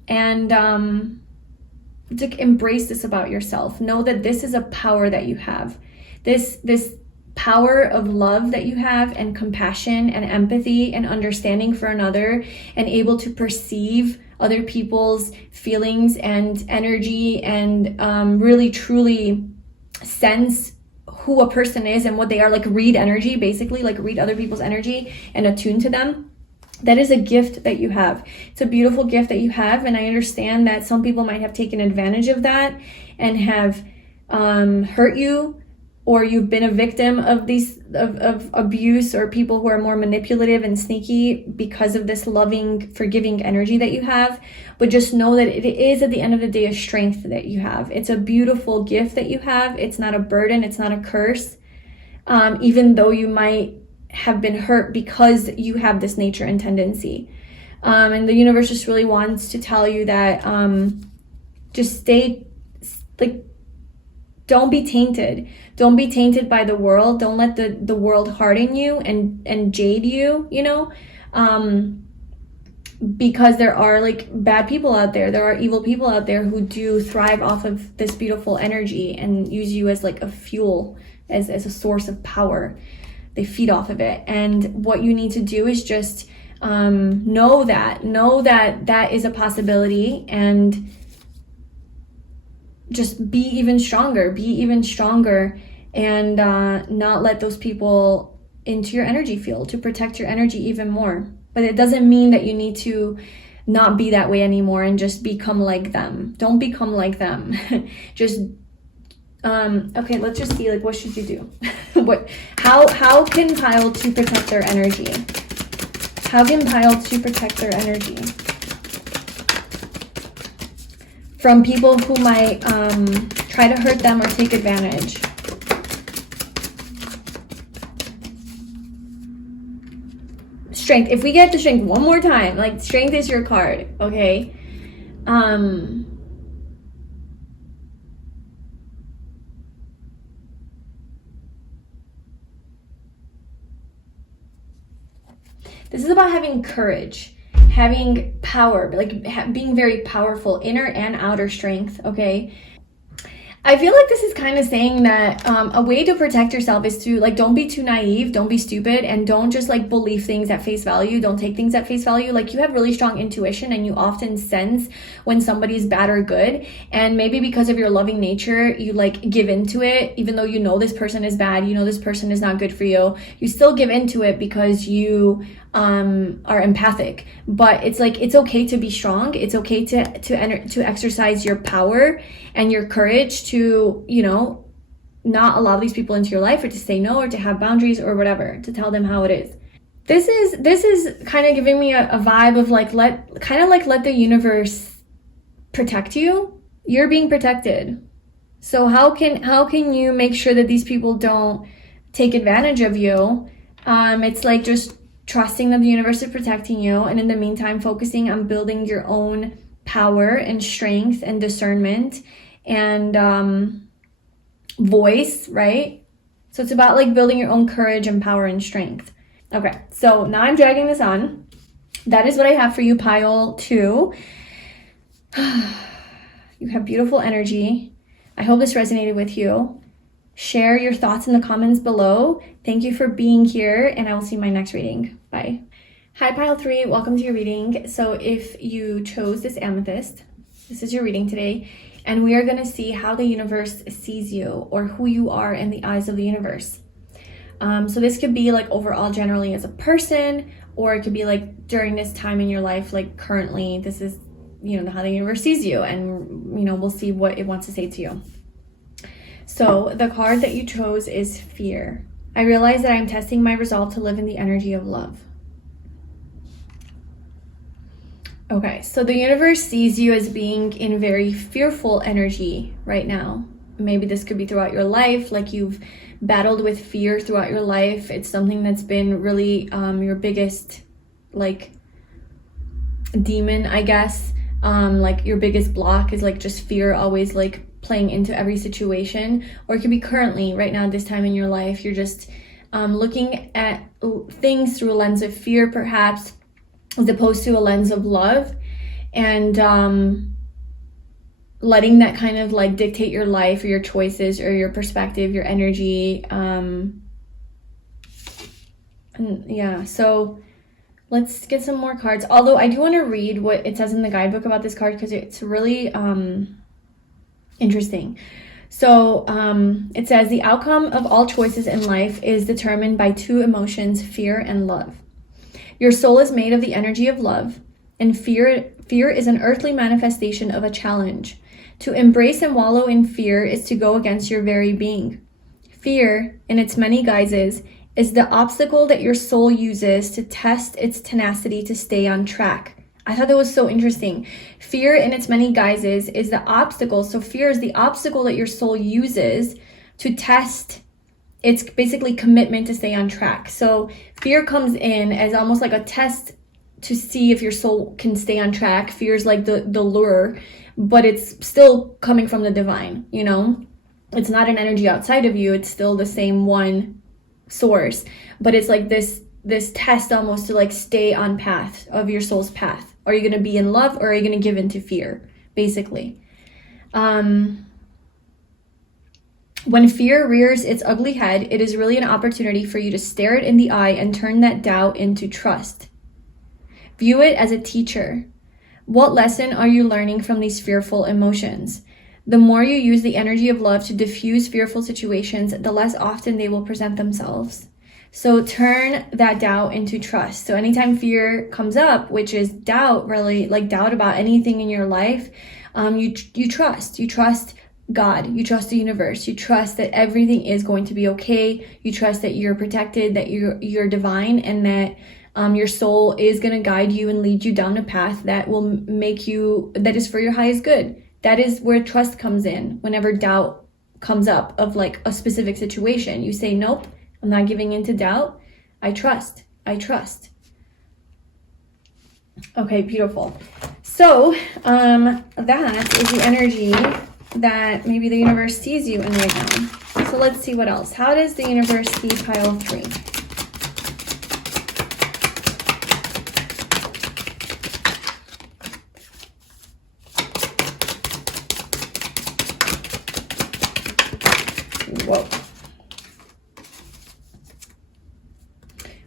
And to embrace this about yourself. Know that this is a power that you have. This power of love that you have, and compassion and empathy and understanding for another, and able to perceive other people's feelings and energy, and really truly sense who a person is and what they are, like read energy, basically, like read other people's energy and attune to them. That is a gift that you have. It's a beautiful gift that you have, and I understand that some people might have taken advantage of that and have hurt you, or you've been a victim of of abuse, or people who are more manipulative and sneaky because of this loving, forgiving energy that you have. But just know that it is, at the end of the day, a strength that you have. It's a beautiful gift that you have. It's not a burden. It's not a curse. Even though you might have been hurt because you have this nature and tendency. And the universe just really wants to tell you that just stay, like, don't be tainted. Don't be tainted by the world. Don't let the world harden you and jade you, you know? Because there are like bad people out there. There are evil people out there who do thrive off of this beautiful energy and use you as like a fuel, as a source of power. They feed off of it. And what you need to do is just know that is a possibility, and just be even stronger, and not let those people into your energy field, to protect your energy even more. But it doesn't mean that you need to not be that way anymore and just become like them. Don't become like them. Just okay, let's just see, like, what should you do? How can pile 2 protect their energy? How can pile 2 protect their energy? from people who might try to hurt them or take advantage. Strength. If we get the strength one more time, like strength is your card, okay? This is about having courage, having power, like being very powerful, inner and outer strength, okay? I feel like this is kind of saying that a way to protect yourself is to, like, don't be too naive, don't be stupid, and don't just, like, believe things at face value. Don't take things at face value. Like, you have really strong intuition, and you often sense when somebody's bad or good, and maybe because of your loving nature, you, like, give into it, even though you know this person is bad, you know this person is not good for you. You still give into it because you are empathic. But it's like, it's okay to be strong. It's okay to exercise your power and your courage to, you know, not allow these people into your life, or to say no, or to have boundaries, or whatever, to tell them how it is. This is kind of giving me a vibe of like, let the universe protect you. You're being protected. So how can you make sure that these people don't take advantage of you? It's like just trusting that the universe is protecting you, and in the meantime focusing on building your own power and strength and discernment and voice, right? So it's about like building your own courage and power and strength. Okay, so now I'm dragging this on. That is what I have for you, pile 2. You have beautiful energy. I hope this resonated with you. Share your thoughts in the comments below. Thank you for being here, and I will see you in my next reading. Bye. Hi, pile 3. Welcome to your reading. So if you chose this amethyst, this is your reading today, and we are going to see how the universe sees you, or who you are in the eyes of the universe. So this could be like overall generally as a person, or it could be like during this time in your life, like currently, this is, you know, how the universe sees you, and, you know, we'll see what it wants to say to you. So the card that you chose is fear. I realize that I'm testing my resolve to live in the energy of love. Okay, so the universe sees you as being in very fearful energy right now. Maybe this could be throughout your life, like you've battled with fear throughout your life. It's something that's been really your biggest, like, demon, I guess. Like your biggest block is like just fear, always like playing into every situation. Or it could be currently, right now, this time in your life, you're just looking at things through a lens of fear, perhaps, as opposed to a lens of love, and letting that kind of like dictate your life, or your choices, or your perspective, your energy. And yeah, so let's get some more cards. Although I do want to read what it says in the guidebook about this card, because it's really interesting. So it says, the outcome of all choices in life is determined by 2 emotions, fear and love. Your soul is made of the energy of love, and fear is an earthly manifestation of a challenge. To embrace and wallow in fear is to go against your very being. Fear, in its many guises, is the obstacle that your soul uses to test its tenacity to stay on track. I thought that was so interesting. Fear, in its many guises, is the obstacle. So fear is the obstacle that your soul uses to test its basically commitment to stay on track. So fear comes in as almost like a test to see if your soul can stay on track. Fear is like the lure, but it's still coming from the divine, you know? It's not an energy outside of you. It's still the same one source, but it's like this test almost to like stay on path of your soul's path. Are you going to be in love, or are you going to give in to fear, basically? When fear rears its ugly head, it is really an opportunity for you to stare it in the eye and turn that doubt into trust. View it as a teacher. What lesson are you learning from these fearful emotions? The more you use the energy of love to diffuse fearful situations, the less often they will present themselves. So turn that doubt into trust. So anytime fear comes up, which is doubt, really, like doubt about anything in your life, you trust God, you trust the universe, you trust that everything is going to be okay, you trust that you're protected, that you're divine, and that your soul is going to guide you and lead you down a path that will make you, that is for your highest good. That is where trust comes in. Whenever doubt comes up of like a specific situation, you say, nope, I'm not giving in to doubt. I trust. Okay, beautiful. So that is the energy that maybe the universe sees you in right now. So let's see what else. How does the universe see pile 3? Whoa.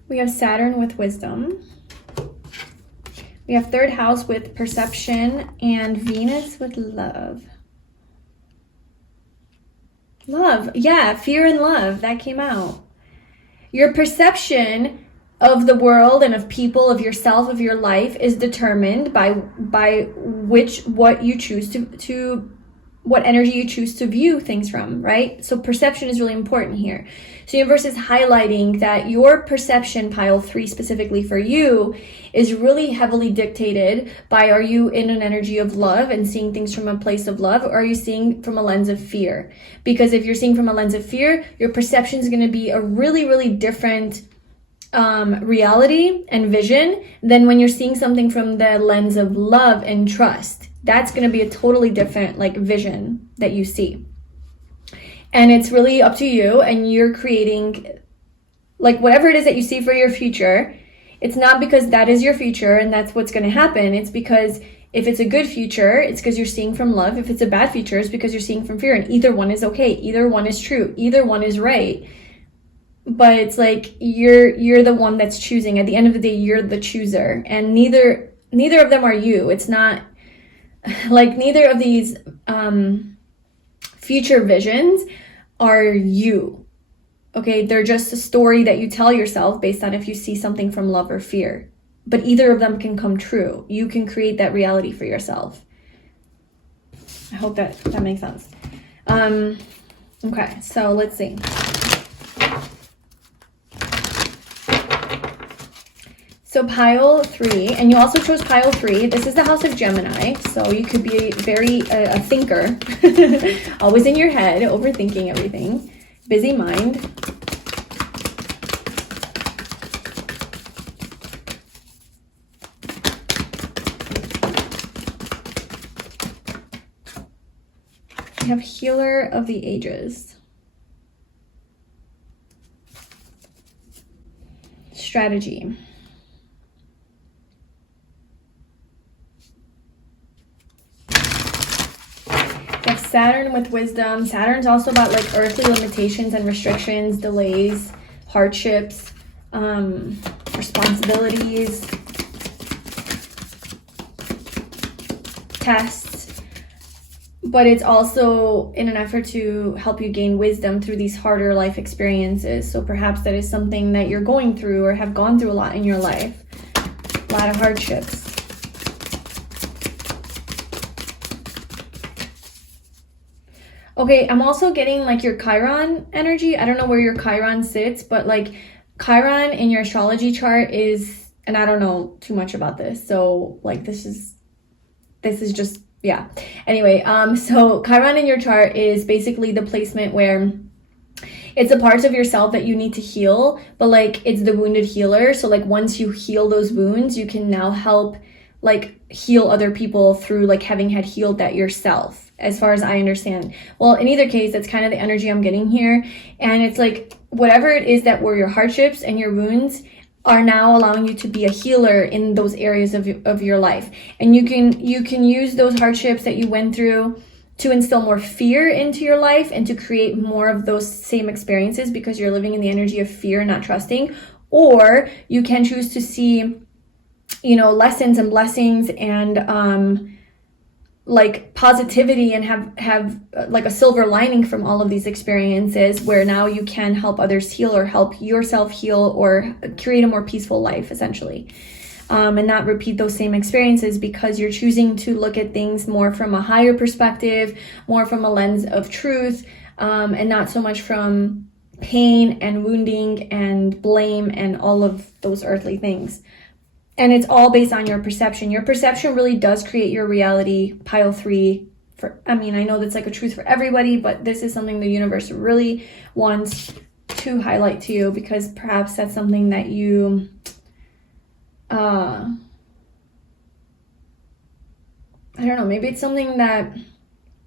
We have Saturn with wisdom. We have 3rd house with perception and Venus with love. Love. Yeah, fear and love. That came out. Your perception of the world and of people, of yourself, of your life is determined by what you choose to what energy you choose to view things from, right? So perception is really important here. So universe is highlighting that your perception, pile 3 specifically for you, is really heavily dictated by, are you in an energy of love and seeing things from a place of love, or are you seeing from a lens of fear? Because if you're seeing from a lens of fear, your perception is going to be a really, really different reality and vision than when you're seeing something from the lens of love and trust. That's going to be a totally different like vision that you see. And it's really up to you, and you're creating like whatever it is that you see for your future. It's not because that is your future and that's what's going to happen. It's because if it's a good future, it's because you're seeing from love. If it's a bad future, it's because you're seeing from fear. And either one is okay. Either one is true. Either one is right. But it's like you're the one that's choosing. At the end of the day, you're the chooser, and neither of them are you. It's not like neither of these future visions are you. Okay, they're just a story that you tell yourself based on if you see something from love or fear. But either of them can come true. You can create that reality for yourself. I hope that makes sense. Okay, so let's see. So pile 3, and you also chose pile 3. This is the house of Gemini, so you could be very a thinker, always in your head, overthinking everything, busy mind. We have healer of the ages. Strategy. Saturn with wisdom. Saturn's also about like earthly limitations and restrictions, delays, hardships, responsibilities, tests. But it's also in an effort to help you gain wisdom through these harder life experiences. So perhaps that is something that you're going through or have gone through a lot in your life. A lot of hardships. Okay, I'm also getting like your Chiron energy. I don't know where your Chiron sits, but like Chiron in your astrology chart is, and I don't know too much about this, so like this is just, yeah. Anyway, so Chiron in your chart is basically the placement where it's the parts of yourself that you need to heal, but like it's the wounded healer. So like once you heal those wounds, you can now help like heal other people through like having had healed that yourself, as far as I understand. Well, in either case, that's kind of the energy I'm getting here. And it's like whatever it is that were your hardships and your wounds are now allowing you to be a healer in those areas of your life. And you can use those hardships that you went through to instill more fear into your life and to create more of those same experiences because you're living in the energy of fear and not trusting. Or you can choose to see, you know, lessons and blessings and like positivity and have like a silver lining from all of these experiences, where now you can help others heal or help yourself heal or create a more peaceful life, essentially, and not repeat those same experiences because you're choosing to look at things more from a higher perspective, more from a lens of truth, and not so much from pain and wounding and blame and all of those earthly things. And it's all based on your perception. Your perception really does create your reality, pile 3, I know that's like a truth for everybody, but this is something the universe really wants to highlight to you, because perhaps that's something that you I don't know, maybe it's something that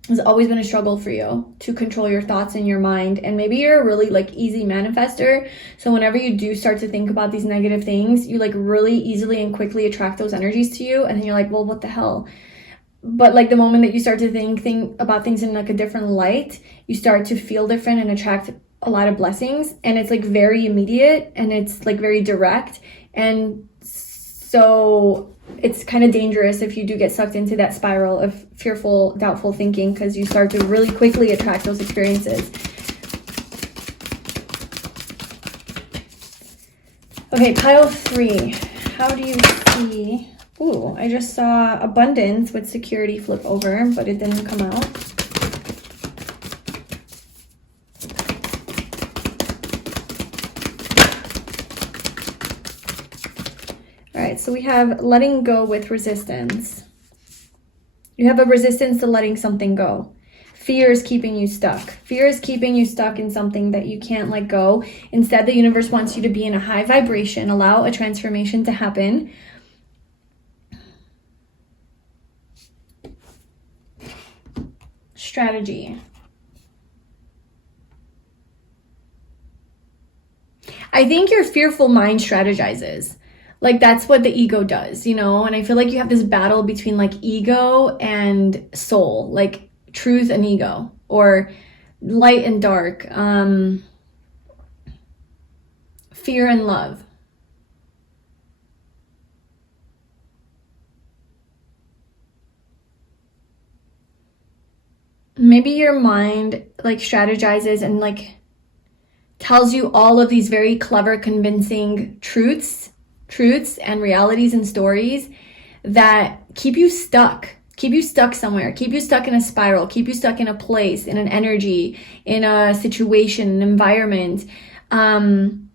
has always been a struggle for you to control your thoughts and your mind. And maybe you're a really like easy manifester, so whenever you do start to think about these negative things, you like really easily and quickly attract those energies to you, and then you're like, well, what the hell? But like the moment that you start to think about things in like a different light, you start to feel different and attract a lot of blessings. And it's like very immediate, and it's like very direct. And so it's kind of dangerous if you do get sucked into that spiral of fearful, doubtful thinking, because you start to really quickly attract those experiences. Okay, pile 3. How do you see? Ooh, I just saw abundance with security flip over, but it didn't come out. All right, so we have letting go with resistance. You have a resistance to letting something go. Fear is keeping you stuck. Fear is keeping you stuck in something that you can't let go. Instead, the universe wants you to be in a high vibration, allow a transformation to happen. Strategy. I think your fearful mind strategizes. Like that's what the ego does, you know? And I feel like you have this battle between like ego and soul, like truth and ego, or light and dark, fear and love. Maybe your mind like strategizes and like tells you all of these very clever, convincing truths and realities and stories that keep you stuck somewhere, keep you stuck in a spiral, keep you stuck in a place, in an energy, in a situation, an environment. And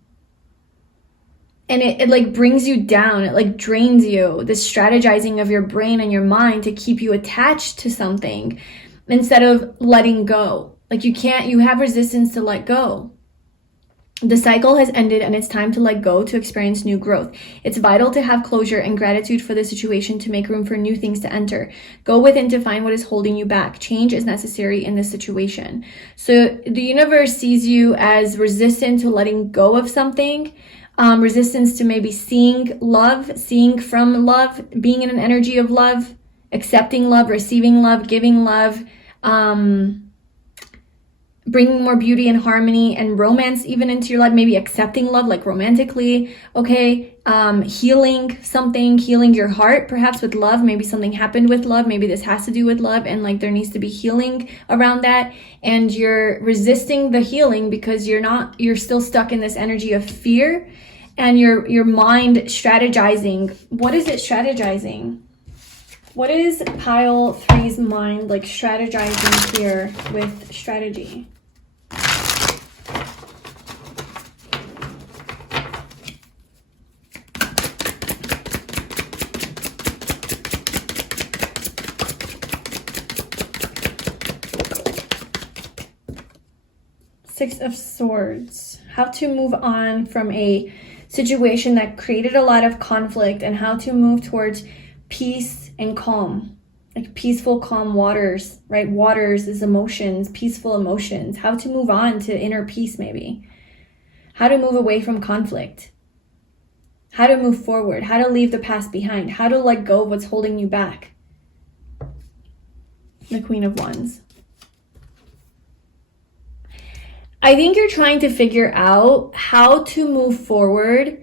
it like brings you down, it like drains you, this strategizing of your brain and your mind to keep you attached to something instead of letting go. Like you have resistance to let go. The cycle has ended and it's time to let go to experience new growth. It's vital to have closure and gratitude for the situation to make room for new things to enter. Go within to find what is holding you back. Change is necessary in this situation. So the universe sees you as resistant to letting go of something, resistance to maybe seeing love, seeing from love, being in an energy of love, accepting love, receiving love, giving love, bringing more beauty and harmony and romance even into your life, maybe accepting love like romantically, okay, healing something, healing your heart perhaps with love. Maybe something happened with love, maybe this has to do with love, and like there needs to be healing around that, and you're resisting the healing because you're still stuck in this energy of fear, and your mind strategizing. What is it strategizing? What is pile 3's mind like strategizing here with strategy? Six of Swords. How to move on from a situation that created a lot of conflict, and how to move towards peace and calm, like peaceful, calm waters, right? Waters is emotions, peaceful emotions. How to move on to inner peace, maybe. How to move away from conflict. How to move forward. How to leave the past behind. How to let go of what's holding you back. The Queen of Wands. I think you're trying to figure out how to move forward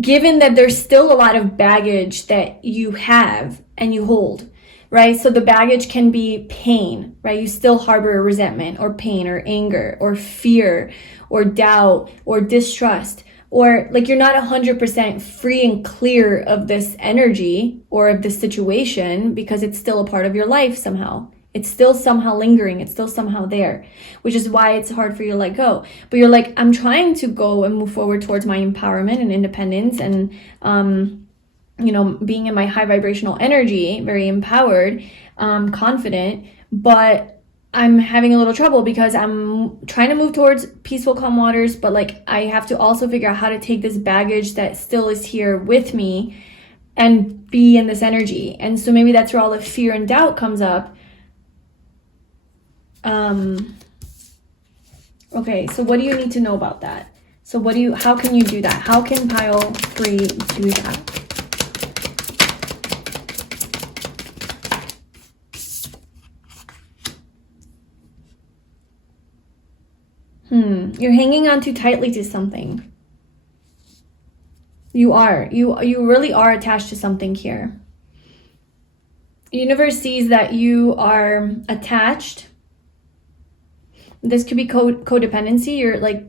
given that there's still a lot of baggage that you have and you hold, right? So the baggage can be pain, right? You still harbor resentment or pain or anger or fear or doubt or distrust, or like you're not 100% free and clear of this energy or of this situation because it's still a part of your life somehow. It's still somehow lingering. It's still somehow there, which is why it's hard for you to let go. But you're like, I'm trying to go and move forward towards my empowerment and independence and you know, being in my high vibrational energy, very empowered, confident, but I'm having a little trouble because I'm trying to move towards peaceful, calm waters, but like I have to also figure out how to take this baggage that still is here with me and be in this energy. And so maybe that's where all the fear and doubt comes up. Okay, so what do you need to know about that? So how can you do that? How can pile 3 do that? You're hanging on too tightly to something. You are. You really are attached to something here. The universe sees that you are attached. This could be codependency. You're like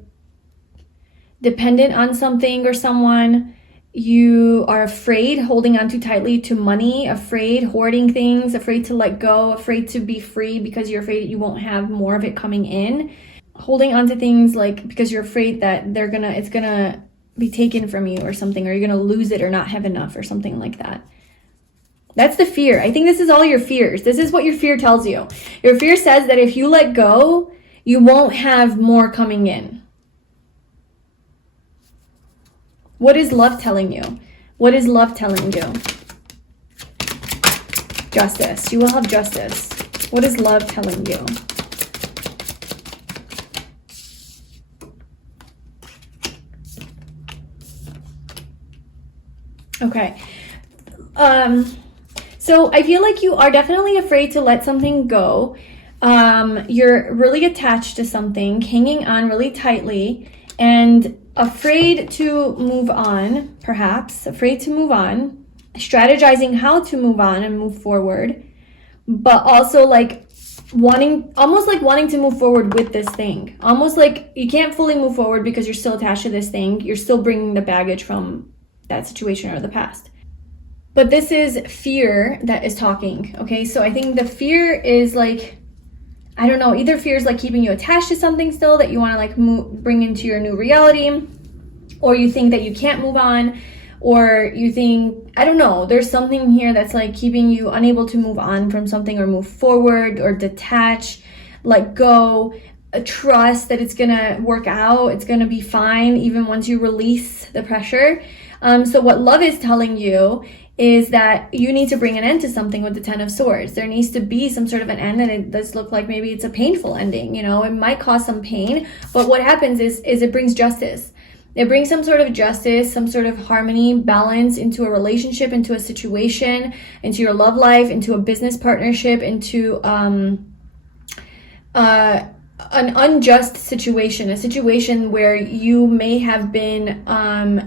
dependent on something or someone. You are afraid, holding on too tightly to money, afraid, hoarding things, afraid to let go, afraid to be free because you're afraid that you won't have more of it coming in. Holding on to things like because you're afraid that it's gonna be taken from you or something, or you're gonna lose it or not have enough or something like that. That's the fear. I think this is all your fears. This is what your fear tells you. Your fear says that if you let go, you won't have more coming in. What is love telling you? What is love telling you? Justice. You will have justice. What is love telling you? Okay. So I feel like you are definitely afraid to let something go. You're really attached to something, hanging on really tightly, and afraid to move on, perhaps. Afraid to move on. Strategizing how to move on and move forward. But also like almost like wanting to move forward with this thing. Almost like you can't fully move forward because you're still attached to this thing. You're still bringing the baggage from that situation or the past. But this is fear that is talking, okay? So I think the fear is like, I don't know, either fear is like keeping you attached to something still that you want to like bring into your new reality, or you think that you can't move on, or you think, I don't know, there's something here that's like keeping you unable to move on from something or move forward or detach, let go, trust that it's gonna work out, it's gonna be fine even once you release the pressure. So what love is telling you is that you need to bring an end to something with the 10 of Swords. There needs to be some sort of an end, and it does look like maybe it's a painful ending, you know, it might cause some pain, but what happens is it brings justice. It brings some sort of justice, some sort of harmony, balance into a relationship, into a situation, into your love life, into a business partnership, into an unjust situation, a situation where you may have been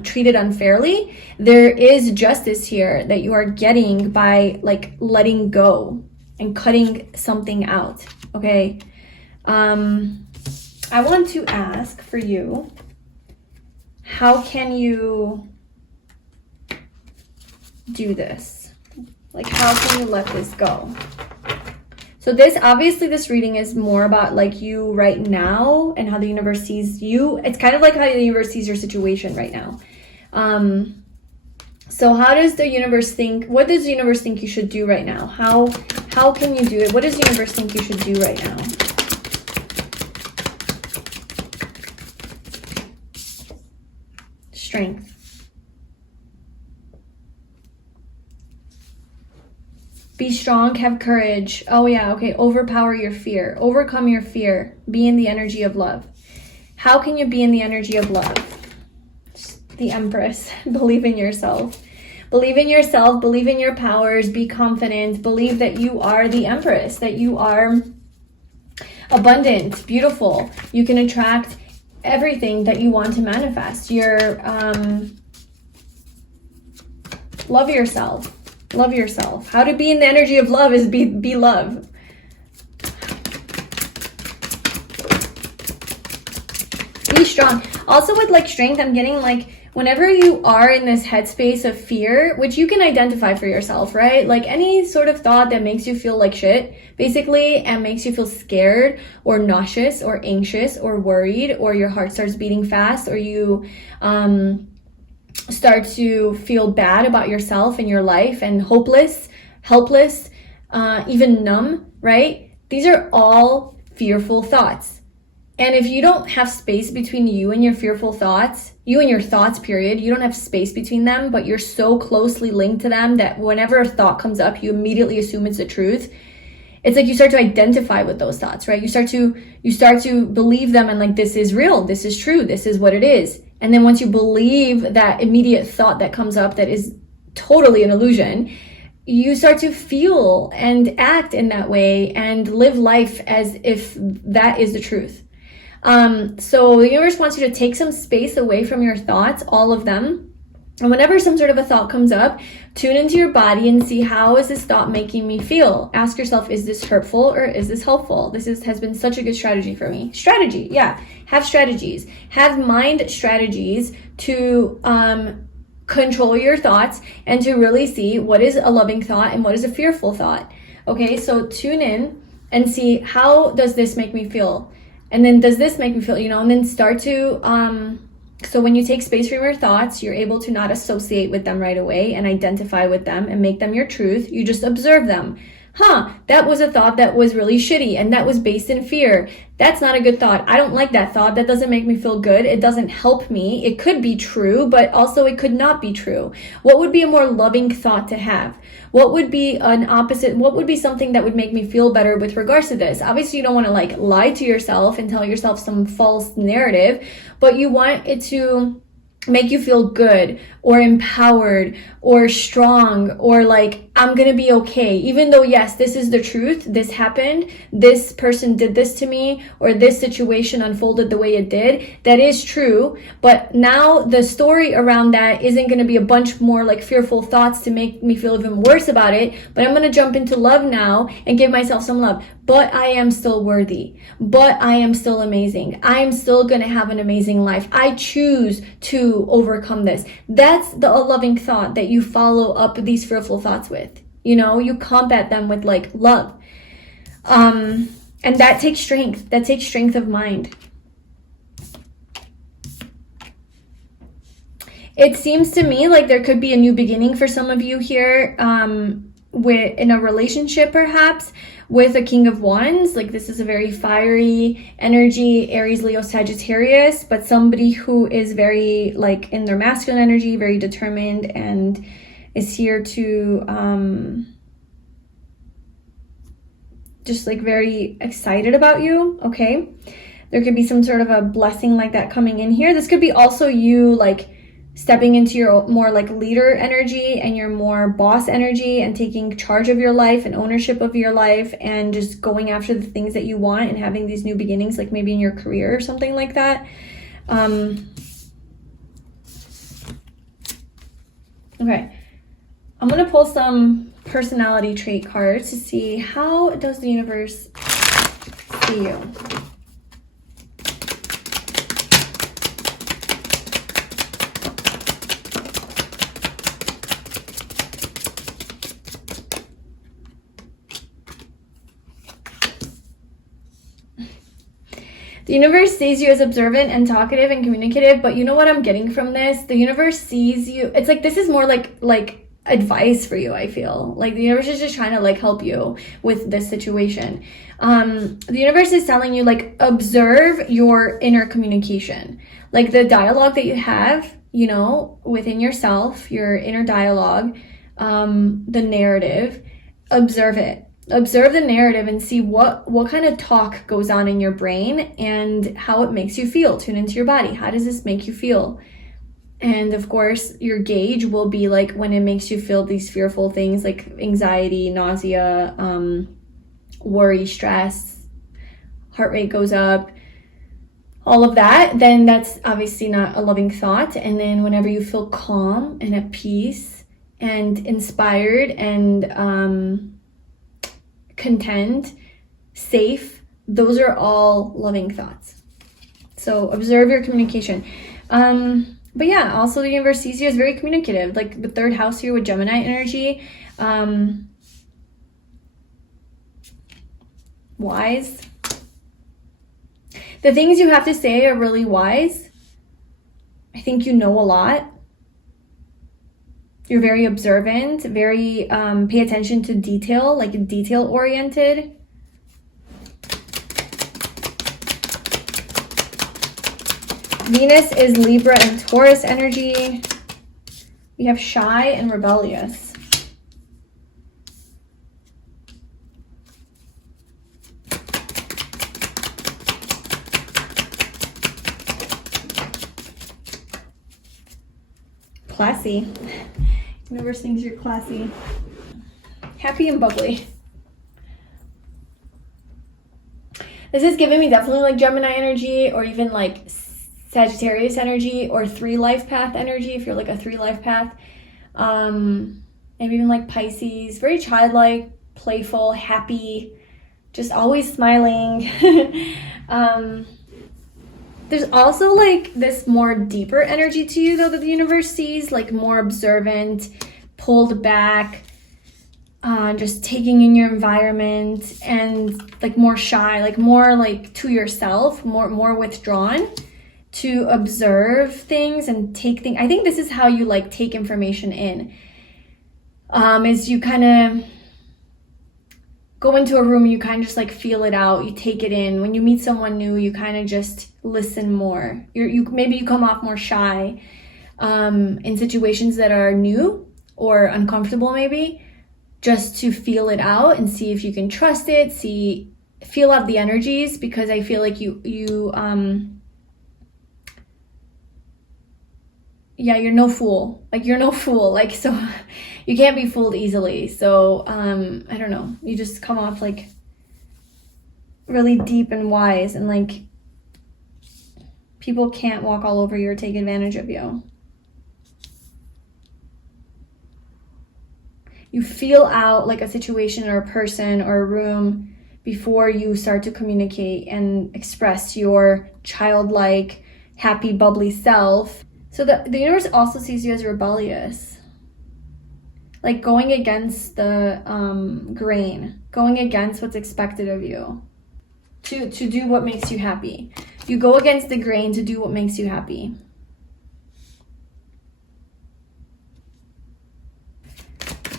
treated unfairly. There is justice here that you are getting by like letting go and cutting something out, okay? I want to ask for you, how can you do this? Like, how can you let this go? So this reading is more about like you right now and how the universe sees you. It's kind of like how the universe sees your situation right now. So how does the universe think, what does the universe think you should do right now? How can you do it? What does the universe think you should do right now? Strength. Be strong, have courage. Oh yeah, okay. Overpower your fear. Overcome your fear. Be in the energy of love. How can you be in the energy of love? The Empress. Believe in yourself. Believe in yourself. Believe in your powers. Be confident. Believe that you are the Empress. That you are abundant, beautiful. You can attract everything that you want to manifest. Love yourself. Love yourself. How to be in the energy of love is be love. Be strong. Also with like strength, I'm getting like whenever you are in this headspace of fear, which you can identify for yourself, right? Like any sort of thought that makes you feel like shit, basically, and makes you feel scared or nauseous or anxious or worried, or your heart starts beating fast, or you start to feel bad about yourself and your life, and hopeless, helpless, even numb, right? These are all fearful thoughts. And if you don't have space between you and your fearful thoughts, you and your thoughts, period, you don't have space between them, but you're so closely linked to them that whenever a thought comes up, you immediately assume it's the truth. It's like you start to identify with those thoughts, right? You start to believe them, and like, this is real, this is true, this is what it is. And then once you believe that immediate thought that comes up that is totally an illusion, you start to feel and act in that way and live life as if that is the truth. So the universe wants you to take some space away from your thoughts, all of them. And whenever some sort of a thought comes up, tune into your body and see, how is this thought making me feel? Ask yourself, is this hurtful or is this helpful? This has been such a good strategy for me. Strategy, yeah. Have strategies. Have mind strategies to control your thoughts and to really see what is a loving thought and what is a fearful thought. Okay, so tune in and see, how does this make me feel? And then, does this make me feel, and then start to, so when you take space from your thoughts, you're able to not associate with them right away and identify with them and make them your truth. You just observe them. That was a thought that was really shitty and that was based in fear. That's not a good thought. I don't like that thought. That doesn't make me feel good. It doesn't help me. It could be true, but also it could not be true. What would be a more loving thought to have? What would be an opposite? What would be something that would make me feel better with regards to this? Obviously, you don't want to lie to yourself and tell yourself some false narrative, but you want it to make you feel good or empowered or strong, or I'm gonna be okay, even though, yes, this is the truth, this happened, this person did this to me, or this situation unfolded the way it did. That is true, but now the story around that isn't gonna be a bunch more fearful thoughts to make me feel even worse about it, but I'm gonna jump into love now and give myself some love. But I am still worthy, but I am still amazing, I am still gonna have an amazing life, I choose to overcome this. That's the loving thought that you follow up these fearful thoughts with. You combat them with love. And that takes strength. That takes strength of mind. It seems to me like there could be a new beginning for some of you here, in a relationship, perhaps with a King of Wands. This is a very fiery energy, Aries, Leo, Sagittarius, but somebody who is very in their masculine energy, very determined, and is here to just very excited about you. Okay, there could be some sort of a blessing like that coming in here. This could be also you stepping into your more leader energy and your more boss energy and taking charge of your life and ownership of your life and just going after the things that you want and having these new beginnings, maybe in your career or something like that. Okay, I'm going to pull some personality trait cards to see, how does the universe see you? The universe sees you as observant and talkative and communicative, but you know what I'm getting from this? The universe sees you. It's this is more like advice for you, I feel. The universe is just trying to help you with this situation. The universe is telling you observe your inner communication. The dialogue that you have, within yourself, your inner dialogue, the narrative, observe it. Observe the narrative and see what kind of talk goes on in your brain and how it makes you feel. Tune into your body. How does this make you feel? And of course, your gauge will be when it makes you feel these fearful things anxiety, nausea, worry, stress, heart rate goes up, all of that, then that's obviously not a loving thought. And then whenever you feel calm and at peace and inspired and content, safe, those are all loving thoughts. So observe your communication. But yeah, also the universe sees you as very communicative. The third house here with Gemini energy, wise. The things you have to say are really wise. I think you know a lot. You're very observant, very pay attention to detail, like detail oriented. Venus is Libra and Taurus energy. We have shy and rebellious. Classy. Universe thinks you're classy. Happy and bubbly. This is giving me definitely like Gemini energy, or even like Sagittarius energy, or 3 life path energy if you're like a 3 life path. Maybe even like Pisces. Very childlike, playful, happy, just always smiling. There's also like this more deeper energy to you though that the universe sees, like more observant, pulled back, just taking in your environment, and like more shy, like more like to yourself, more withdrawn to observe things and take things. I think this is how you like take information in, is you kind of go into a room, you kind of just like feel it out, you take it in. When you meet someone new, you kind of just listen more. Maybe you come off more shy in situations that are new or uncomfortable, maybe, just to feel it out and see if you can trust it, feel out the energies, because I feel like you're no fool. Like, you're no fool. Like, so you can't be fooled easily. So, I don't know. You just come off like really deep and wise, and like people can't walk all over you or take advantage of you. You feel out like a situation or a person or a room before you start to communicate and express your childlike, happy, bubbly self. So the universe also sees you as rebellious, like going against the grain, going against what's expected of you, to do what makes you happy. You go against the grain to do what makes you happy.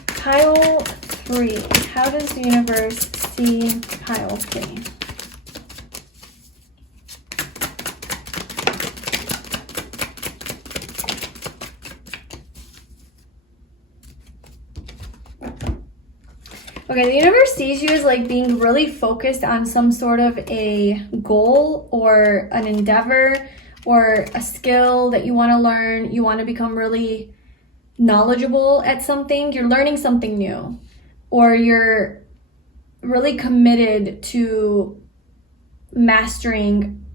Pile 3. How does the universe see pile 3? Okay, the universe sees you as like being really focused on some sort of a goal or an endeavor or a skill that you want to learn. You want to become really knowledgeable at something. You're learning something new, or you're really committed to mastering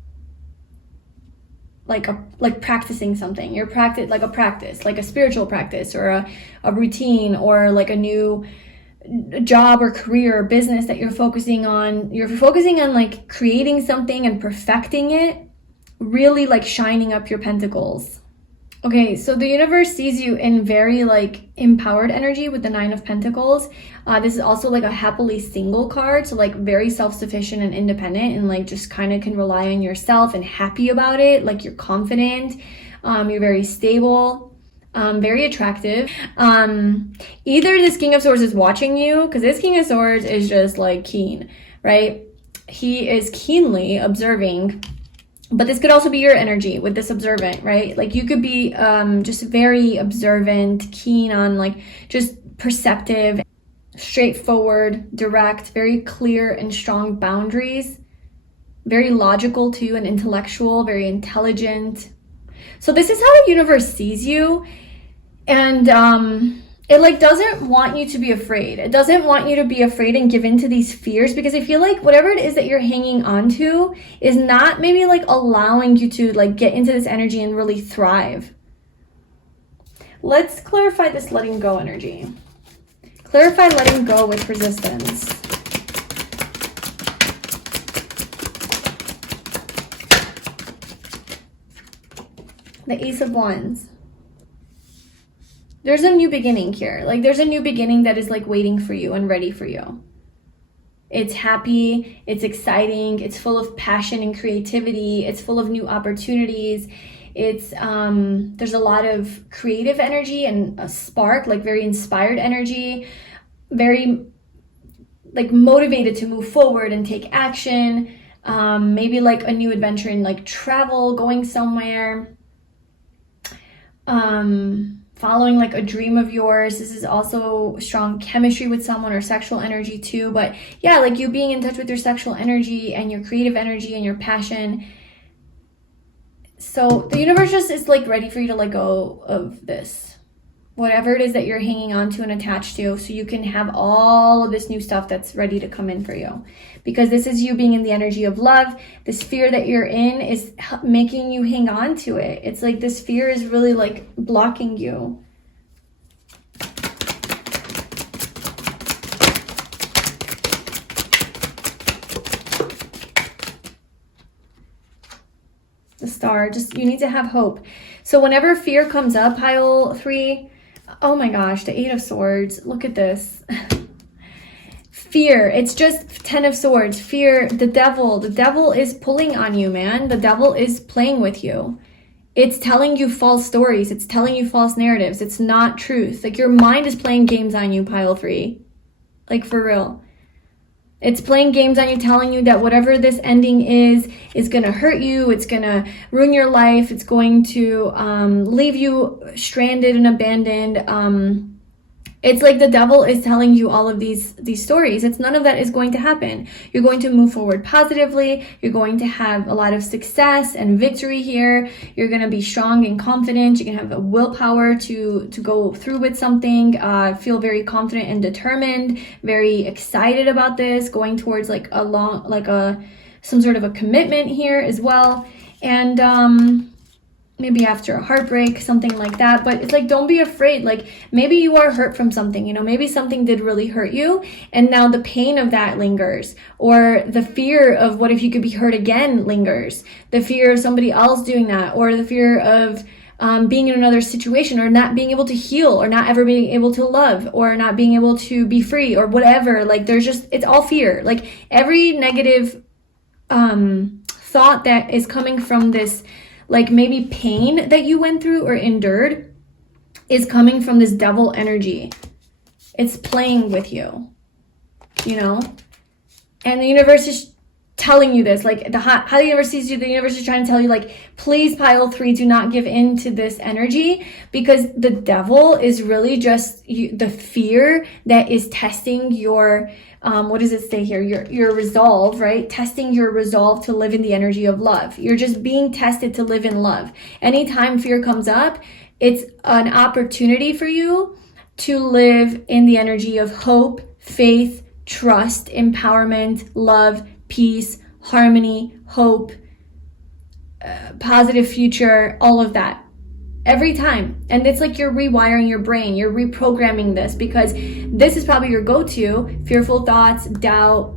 like practicing something. You're like a spiritual practice, or a routine, or like a new job or career or business that you're focusing on. You're focusing on like creating something and perfecting it, really like shining up your pentacles. Okay, so the universe sees you in very like empowered energy with the 9 of Pentacles. This is also like a happily single card, so like very self-sufficient and independent, and like just kind of can rely on yourself and happy about it. Like, you're confident, you're very stable, very attractive. Either this King of Swords is watching you, because this King of Swords is just like keen, right? He is keenly observing. But this could also be your energy with this observant, right? Like, you could be just very observant, keen on like just perceptive, straightforward, direct, very clear and strong boundaries, very logical too, and intellectual, very intelligent. So this is how the universe sees you. And it like doesn't want you to be afraid. It doesn't want you to be afraid and give in to these fears, because I feel like whatever it is that you're hanging on to is not maybe like allowing you to like get into this energy and really thrive. Let's clarify this letting go energy. Clarify letting go with resistance. The Ace of Wands. There's a new beginning here. Like, there's a new beginning that is like waiting for you and ready for you. It's happy, it's exciting, it's full of passion and creativity, it's full of new opportunities. It's there's a lot of creative energy and a spark, like very inspired energy, very like motivated to move forward and take action. Maybe like a new adventure in like travel, going somewhere, following like a dream of yours. This is also strong chemistry with someone, or sexual energy too. But yeah, like you being in touch with your sexual energy and your creative energy and your passion. So the universe just is like ready for you to let go of this, whatever it is that you're hanging on to and attached to, so you can have all of this new stuff that's ready to come in for you. Because this is you being in the energy of love. This fear that you're in is making you hang on to it. It's like this fear is really like blocking you. The star, just you need to have hope. So whenever fear comes up, pile 3, oh my gosh, the 8 of Swords, look at this. Fear, it's just 10 of Swords. Fear, the devil is pulling on you, man. The devil is playing with you. It's telling you false stories. It's telling you false narratives. It's not truth. Like your mind is playing games on you, pile 3. Like for real. It's playing games on you, telling you that whatever this ending is going to hurt you. It's going to ruin your life. It's going to leave you stranded and abandoned. It's like the devil is telling you all of these stories. It's none of that is going to happen. You're going to move forward positively. You're going to have a lot of success and victory here. You're going to be strong and confident. You're going to have a willpower to go through with something. Feel very confident and determined. Very excited about this. Going towards like some sort of a commitment here as well. And maybe after a heartbreak, something like that. But it's like, don't be afraid. Like maybe you are hurt from something, you know, maybe something did really hurt you, and now the pain of that lingers, or the fear of what if you could be hurt again lingers, the fear of somebody else doing that, or the fear of being in another situation, or not being able to heal, or not ever being able to love, or not being able to be free, or whatever. Like there's just, it's all fear. Like every negative thought that is coming from this, like maybe pain that you went through or endured, is coming from this devil energy. It's playing with you, you know? And the universe is telling you this, like how the universe sees you, the universe is trying to tell you, like, please, pile 3, do not give in to this energy, because the devil is really just the fear that is testing your what does it say here? Your resolve, right? Testing your resolve to live in the energy of love. You're just being tested to live in love. Anytime fear comes up, it's an opportunity for you to live in the energy of hope, faith, trust, empowerment, love, peace, harmony, hope, positive future, all of that. Every time. And it's like you're rewiring your brain. You're reprogramming this, because this is probably your go-to. Fearful thoughts, doubt,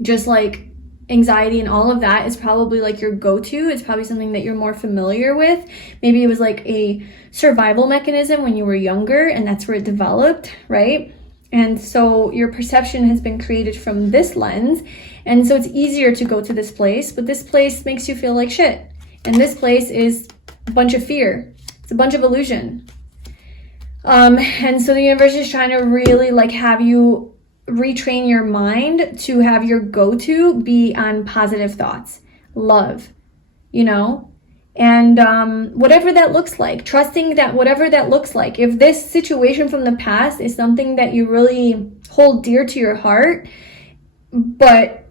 just like anxiety and all of that is probably like your go-to. It's probably something that you're more familiar with. Maybe it was like a survival mechanism when you were younger, and that's where it developed, right? And so your perception has been created from this lens. And so it's easier to go to this place, but this place makes you feel like shit. And this place is a bunch of fear. It's a bunch of illusion. And so the universe is trying to really like have you retrain your mind to have your go-to be on positive thoughts, love, you know, and whatever that looks like, trusting that whatever that looks like, if this situation from the past is something that you really hold dear to your heart, but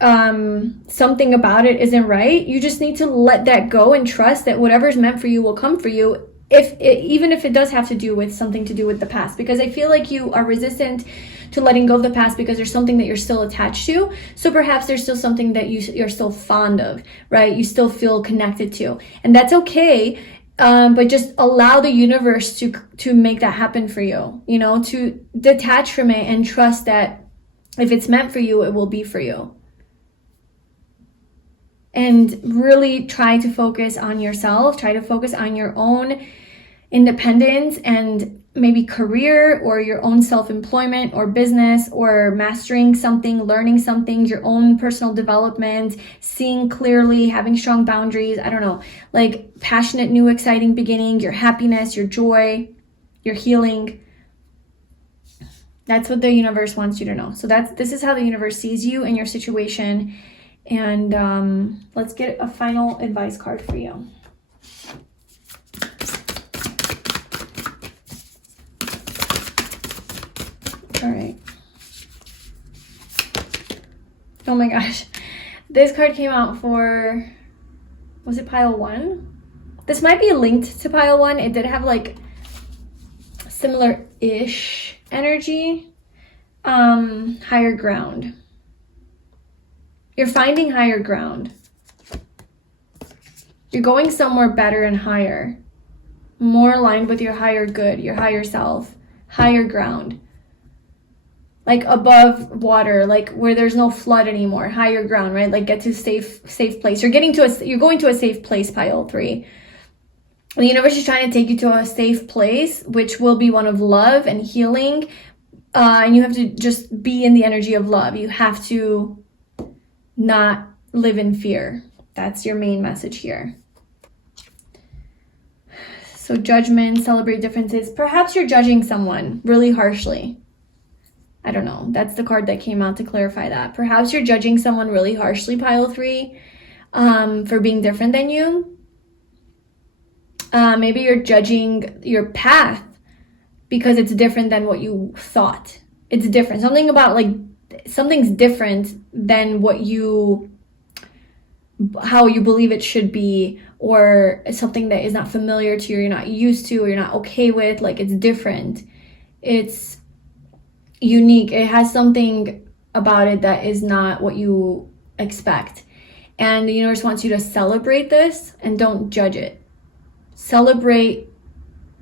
something about it isn't right, you just need to let that go and trust that whatever's meant for you will come for you, even if it does have to do with something to do with the past. Because I feel like you are resistant to letting go of the past because there's something that you're still attached to. So perhaps there's still something that you're still fond of, right? You still feel connected to, and that's okay. But just allow the universe to make that happen for you, you know, to detach from it and trust that if it's meant for you, it will be for you. And really try to focus on yourself. Try to focus on your own independence and maybe career or your own self-employment or business or mastering something, learning something, your own personal development, seeing clearly, having strong boundaries, I don't know, like passionate, new, exciting beginning, your happiness, your joy, your healing. That's what the universe wants you to know. So this is how the universe sees you and your situation. And let's get a final advice card for you. All right. Oh my gosh. This card came out for, was it pile 1? This might be linked to pile 1. It did have like similar-ish energy. Higher ground. You're finding higher ground. You're going somewhere better and higher. More aligned with your higher good, your higher self. Higher ground. Like above water, like where there's no flood anymore. Higher ground, right? Like get to safe place. You're going to a safe place, pile 3. The universe is trying to take you to a safe place, which will be one of love and healing. And you have to just be in the energy of love. You have to not live in fear. That's your main message here. So judgment, celebrate differences. Perhaps you're judging someone really harshly. I don't know. That's the card that came out to clarify that. Perhaps you're judging someone really harshly, pile 3, for being different than you. Maybe you're judging your path because it's different than what you thought. It's different. Something's different than how you believe it should be, or something that is not familiar to you, you're not used to, or you're not okay with. Like, it's different. It's unique. It has something about it that is not what you expect. And the universe wants you to celebrate this and don't judge it. Celebrate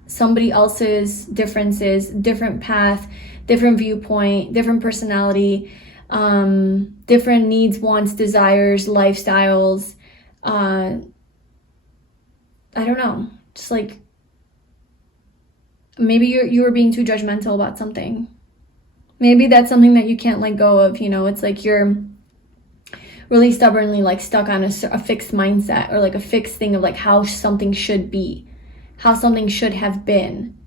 somebody else's differences, different path, different viewpoint, different personality, different needs, wants, desires, lifestyles. I don't know. Just like maybe you were being too judgmental about something. Maybe that's something that you can't let go of. It's like you're really stubbornly like stuck on a fixed mindset, or like a fixed thing of like how something should be, how something should have been.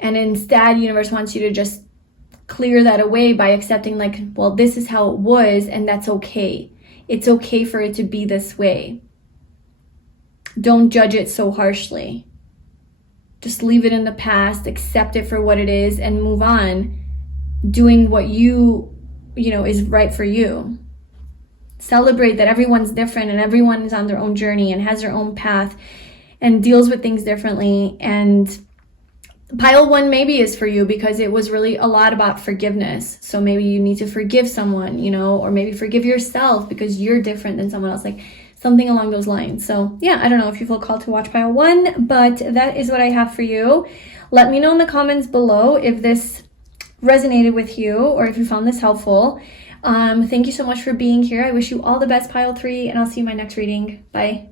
And instead, universe wants you to just clear that away by accepting like, well, this is how it was, and that's okay. It's okay for it to be this way. Don't judge it so harshly. Just leave it in the past, accept it for what it is, and move on, doing what you know is right for you. Celebrate that everyone's different and everyone is on their own journey and has their own path and deals with things differently. And pile 1 maybe is for you because it was really a lot about forgiveness. So maybe you need to forgive someone, or maybe forgive yourself because you're different than someone else, like something along those lines. So yeah, I don't know if you feel called to watch pile 1, but that is what I have for you. Let me know in the comments below if this resonated with you or if you found this helpful. Thank you so much for being here. I wish you all the best, pile 3, and I'll see you in my next reading. Bye.